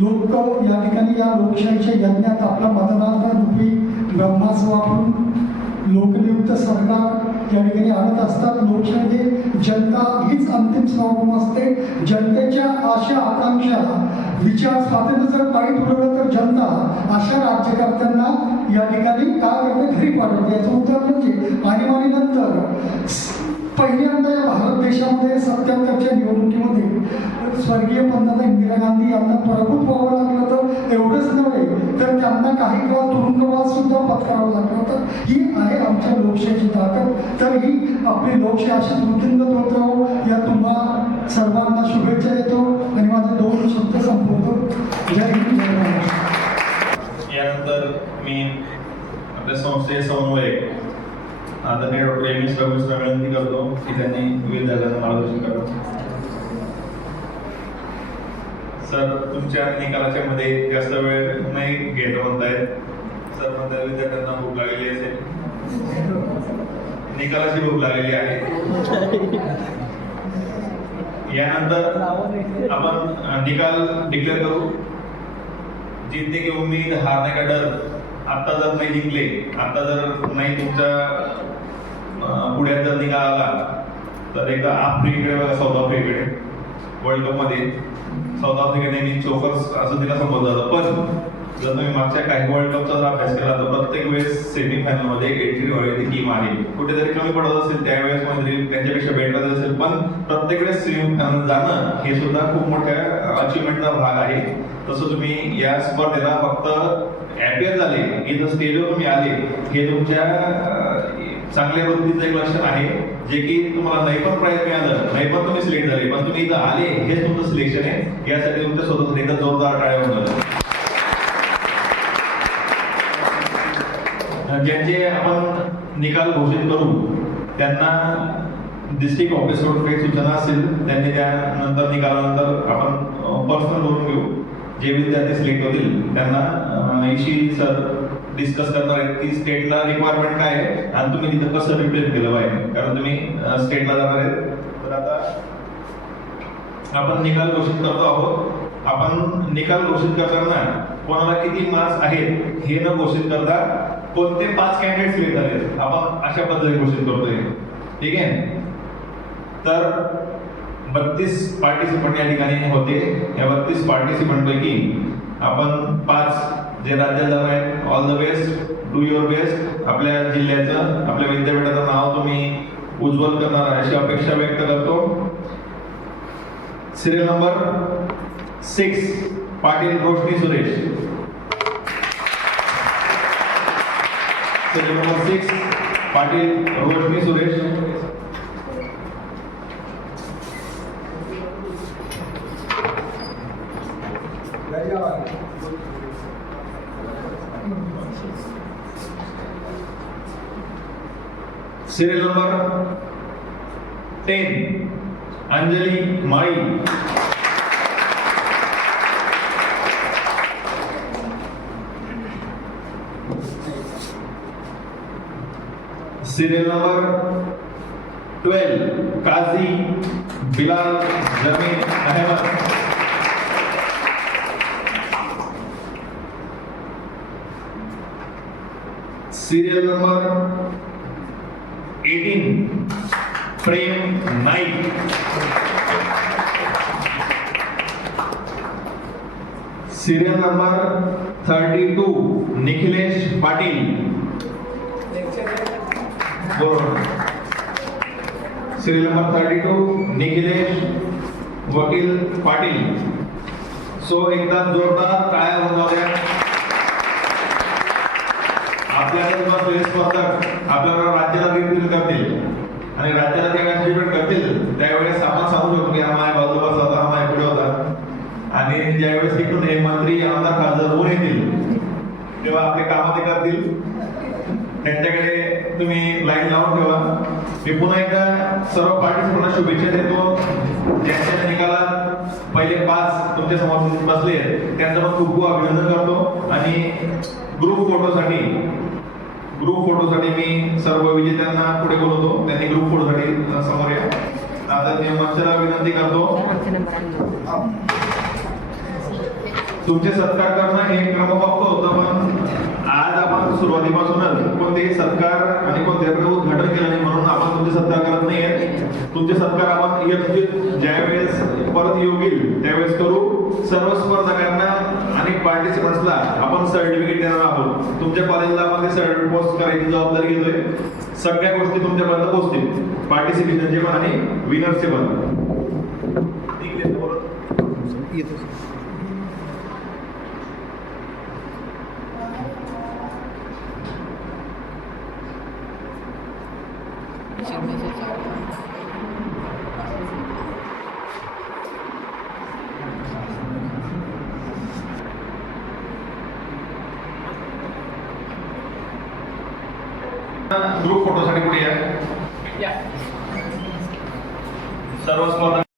लोक या ठिकाणी या लोकशाहीच्या यज्ञात आपला मतदार रूपी ब्रह्मास्त्र वापरून लोकनियुक्त सरकार या ठिकाणी आणत असतात. लोकशाही जनता हीच अंतिम सार्वभौम असते. जनतेच्या आशा आकांक्षा विचार स्वातंत्र्य जर पायी उडवलं तर जनता अशा राज्यकर्त्यांना या ठिकाणी काय करते घरी पाठवते. याचं उत्तर म्हणजे आणीबाणीनंतर पहिल्यांदा या भारत देशामध्ये 77च्या निवडणुकीमध्ये स्वर्गीय पंतप्रधान इंदिरा गांधी यांना पराभूत व्हावं लागलं. तर एवढंच नव्हे तर त्यांना काही काळ तुरुंगवास सुद्धा पत्करावं लागलं होतं. ही आहे आमच्या लोकशाहीची ताकद. तर ही आपली लोकशाही अशी वृद्धिंगत होत राहो या तुम्हा सर्वांना शुभेच्छा देतो आणि माझे 2 शब्द संपवतो. जय हिंद जय महाराष्ट्र. यानंतर मी आपल्या संस्थेचे समन्वयक आदरणीय डॉक्टर एम एस रमेशला विनंती करतो की त्यांनी विद्यार्थ्यांना मार्गदर्शन करावं. सर तुमच्या निकालाच्या मध्ये जास्त वेळ नाही घेतो म्हणतायत. सर म्हणताय विद्यार्थ्यांना भूक लागलेली असेल. निकालाची भूक लागलेली आहे. यानंतर आपण निकाल डिक्लेअर करू. जीतने की उम्मीद हारने का डर. आता जर नाही जिंकले, आता जर नाही तुमच्या पुढ्यात जर निकाल आला तर एकदा आफ्रिकेकडे बघा. साऊथ आफ्रिकेकडे वर्ल्ड कप मध्ये साऊथ आफ्रिका नेहमी चोकर्स असं तिला संबोधलं जातं. पण जर तुम्ही मागच्या काही वर्ल्ड कपचा जर अभ्यास केला तर प्रत्येक वेळेस सेमीफायनल मध्ये एंट्री व्हायची टीम आली. कुठेतरी कमी पडत असेल त्यावेळेस मध्ये त्यांच्यापेक्षा बेटर असेल, पण प्रत्येक वेळेस सेमीफायनल जाणं हे सुद्धा खूप मोठ्या अचिव्हमेंटचा भाग आहे. तसं तुम्ही या स्पर्धेला फक्त ॲपियर झाले, इथं स्टेजवर तुम्ही आले, हे तुमच्या चांगल्या वृत्तीचं एक लक्षण आहे. जे की तुम्हाला नाही पण प्राइज मिळालं, नाही पण तुम्ही सिलेक्ट झाले, पण तुम्ही इथं आले हेच तुमचं सिलेक्शन आहे. यासाठी तुमच्या स्वतःच एकदा जोरदार टाळ्या होऊन ज्यांचे आपण निकाल घोषित करू त्यांना डिस्ट्रिक्ट ऑफिसकडून काही सूचना असतील त्यांनी त्यानंतर निकालानंतर आपण पर्सनल बोलून घेऊ. जे विद्यार्थी सिलेक्ट होतील त्यांना इशी सर डिस्कस करणार आहेत की स्टेटला रिक्वायरमेंट काय आहे आणि तुम्ही तिथं कसं रिप्रेझेंट केलं पाहिजे, कारण तुम्ही स्टेटला जाणार आहेत. तर आता आपण निकाल घोषित करतो आहोत. आपण निकाल घोषित करताना कोणाला किती मार्क्स आहेत हे न घोषित करता कोणते 5 कॅन्डिडेट सिलेक्ट झाले आपण अशा पद्धतीने घोषित करतोय. ठीक आहे. तर 32 पार्टिसिपंट या ठिकाणी होते. या 32 पार्टिसिपंट पैकी आपण 5 जे राज्यात जाणार आहेत, all the best, do your best. आपल्या जिल्ह्याचं आपल्या विद्यापीठाचं नाव तुम्ही उज्ज्वल करणार अशी अपेक्षा व्यक्त करतो. Serial number 6 Patil Roshni Suresh. Serial number 6 Patil Roshni Suresh. Serial number 10 Anjali Mali. Serial number 12 Kazi Bilal Zameen Ahmed. Serial number 18 Prem Naik. Serial number 32 Nikhilesh Patil. Serial number 32 Nikhilesh Vakil Patil. So एकदा जोरदार टाळ्या वाजवल्या. आपल्याकडे स्पर्धक आपल्याला राज्याला रिप्रेझेंट करतील आणि राज्याला ते रिप्रेझेंट करतील त्यावेळेस आपण सांगू शकतो की हा माझ्या बाजूला बसला होता, हा माझ्या पुढे होता. आणि ज्यावेळेस तिकडून हे मंत्री आमदार खासदार होऊन येतील तेव्हा आपले कामं ते करतील. त्यांच्याकडे तुम्ही लाईन लावून ठेवा. मी पुन्हा एकदा सर्व पार्टिसिपंटना शुभेच्छा देतो. ज्यांच्या निकालात पहिले 5 तुमच्या समोर बसले आहेत त्यांचं पण खूप खूप अभिनंदन करतो. आणि ग्रुप फोटोसाठी मी सर्व विजेत्यांना पुढे बोलवतो. त्यांनी ग्रुप फोटोसाठी समोर या. आता मी मंचाला विनंती करतो तुमचे सत्कार करणं हे क्रमप्राप्त होतं, पण आज आपण सुरुवातीपासूनच कोणतेही सत्कार आणि कोणत्याकडे उद्घाटन केलं नाही म्हणून आपण तुमचे सत्कार करत नाहीये. तुमचे सत्कार आपण ज्यावेळेस परत योग येईल त्यावेळेस करू. सर्व स्पर्धकांना आणि पार्टिसिपंट्सला आपण सर्टिफिकेट देणार आहोत. तुमच्या कॉलेजला आपण ते सर्टिफिकेट पोस्ट करायची जबाबदारी घेतोय. सगळ्या गोष्टी तुमच्यापर्यंत पोहोचतील, पार्टिसिपेशनचे पण आणि विनर्सचे पण. ग्रुप फोटोसाठी पुढे या. सर्व स्पर्धक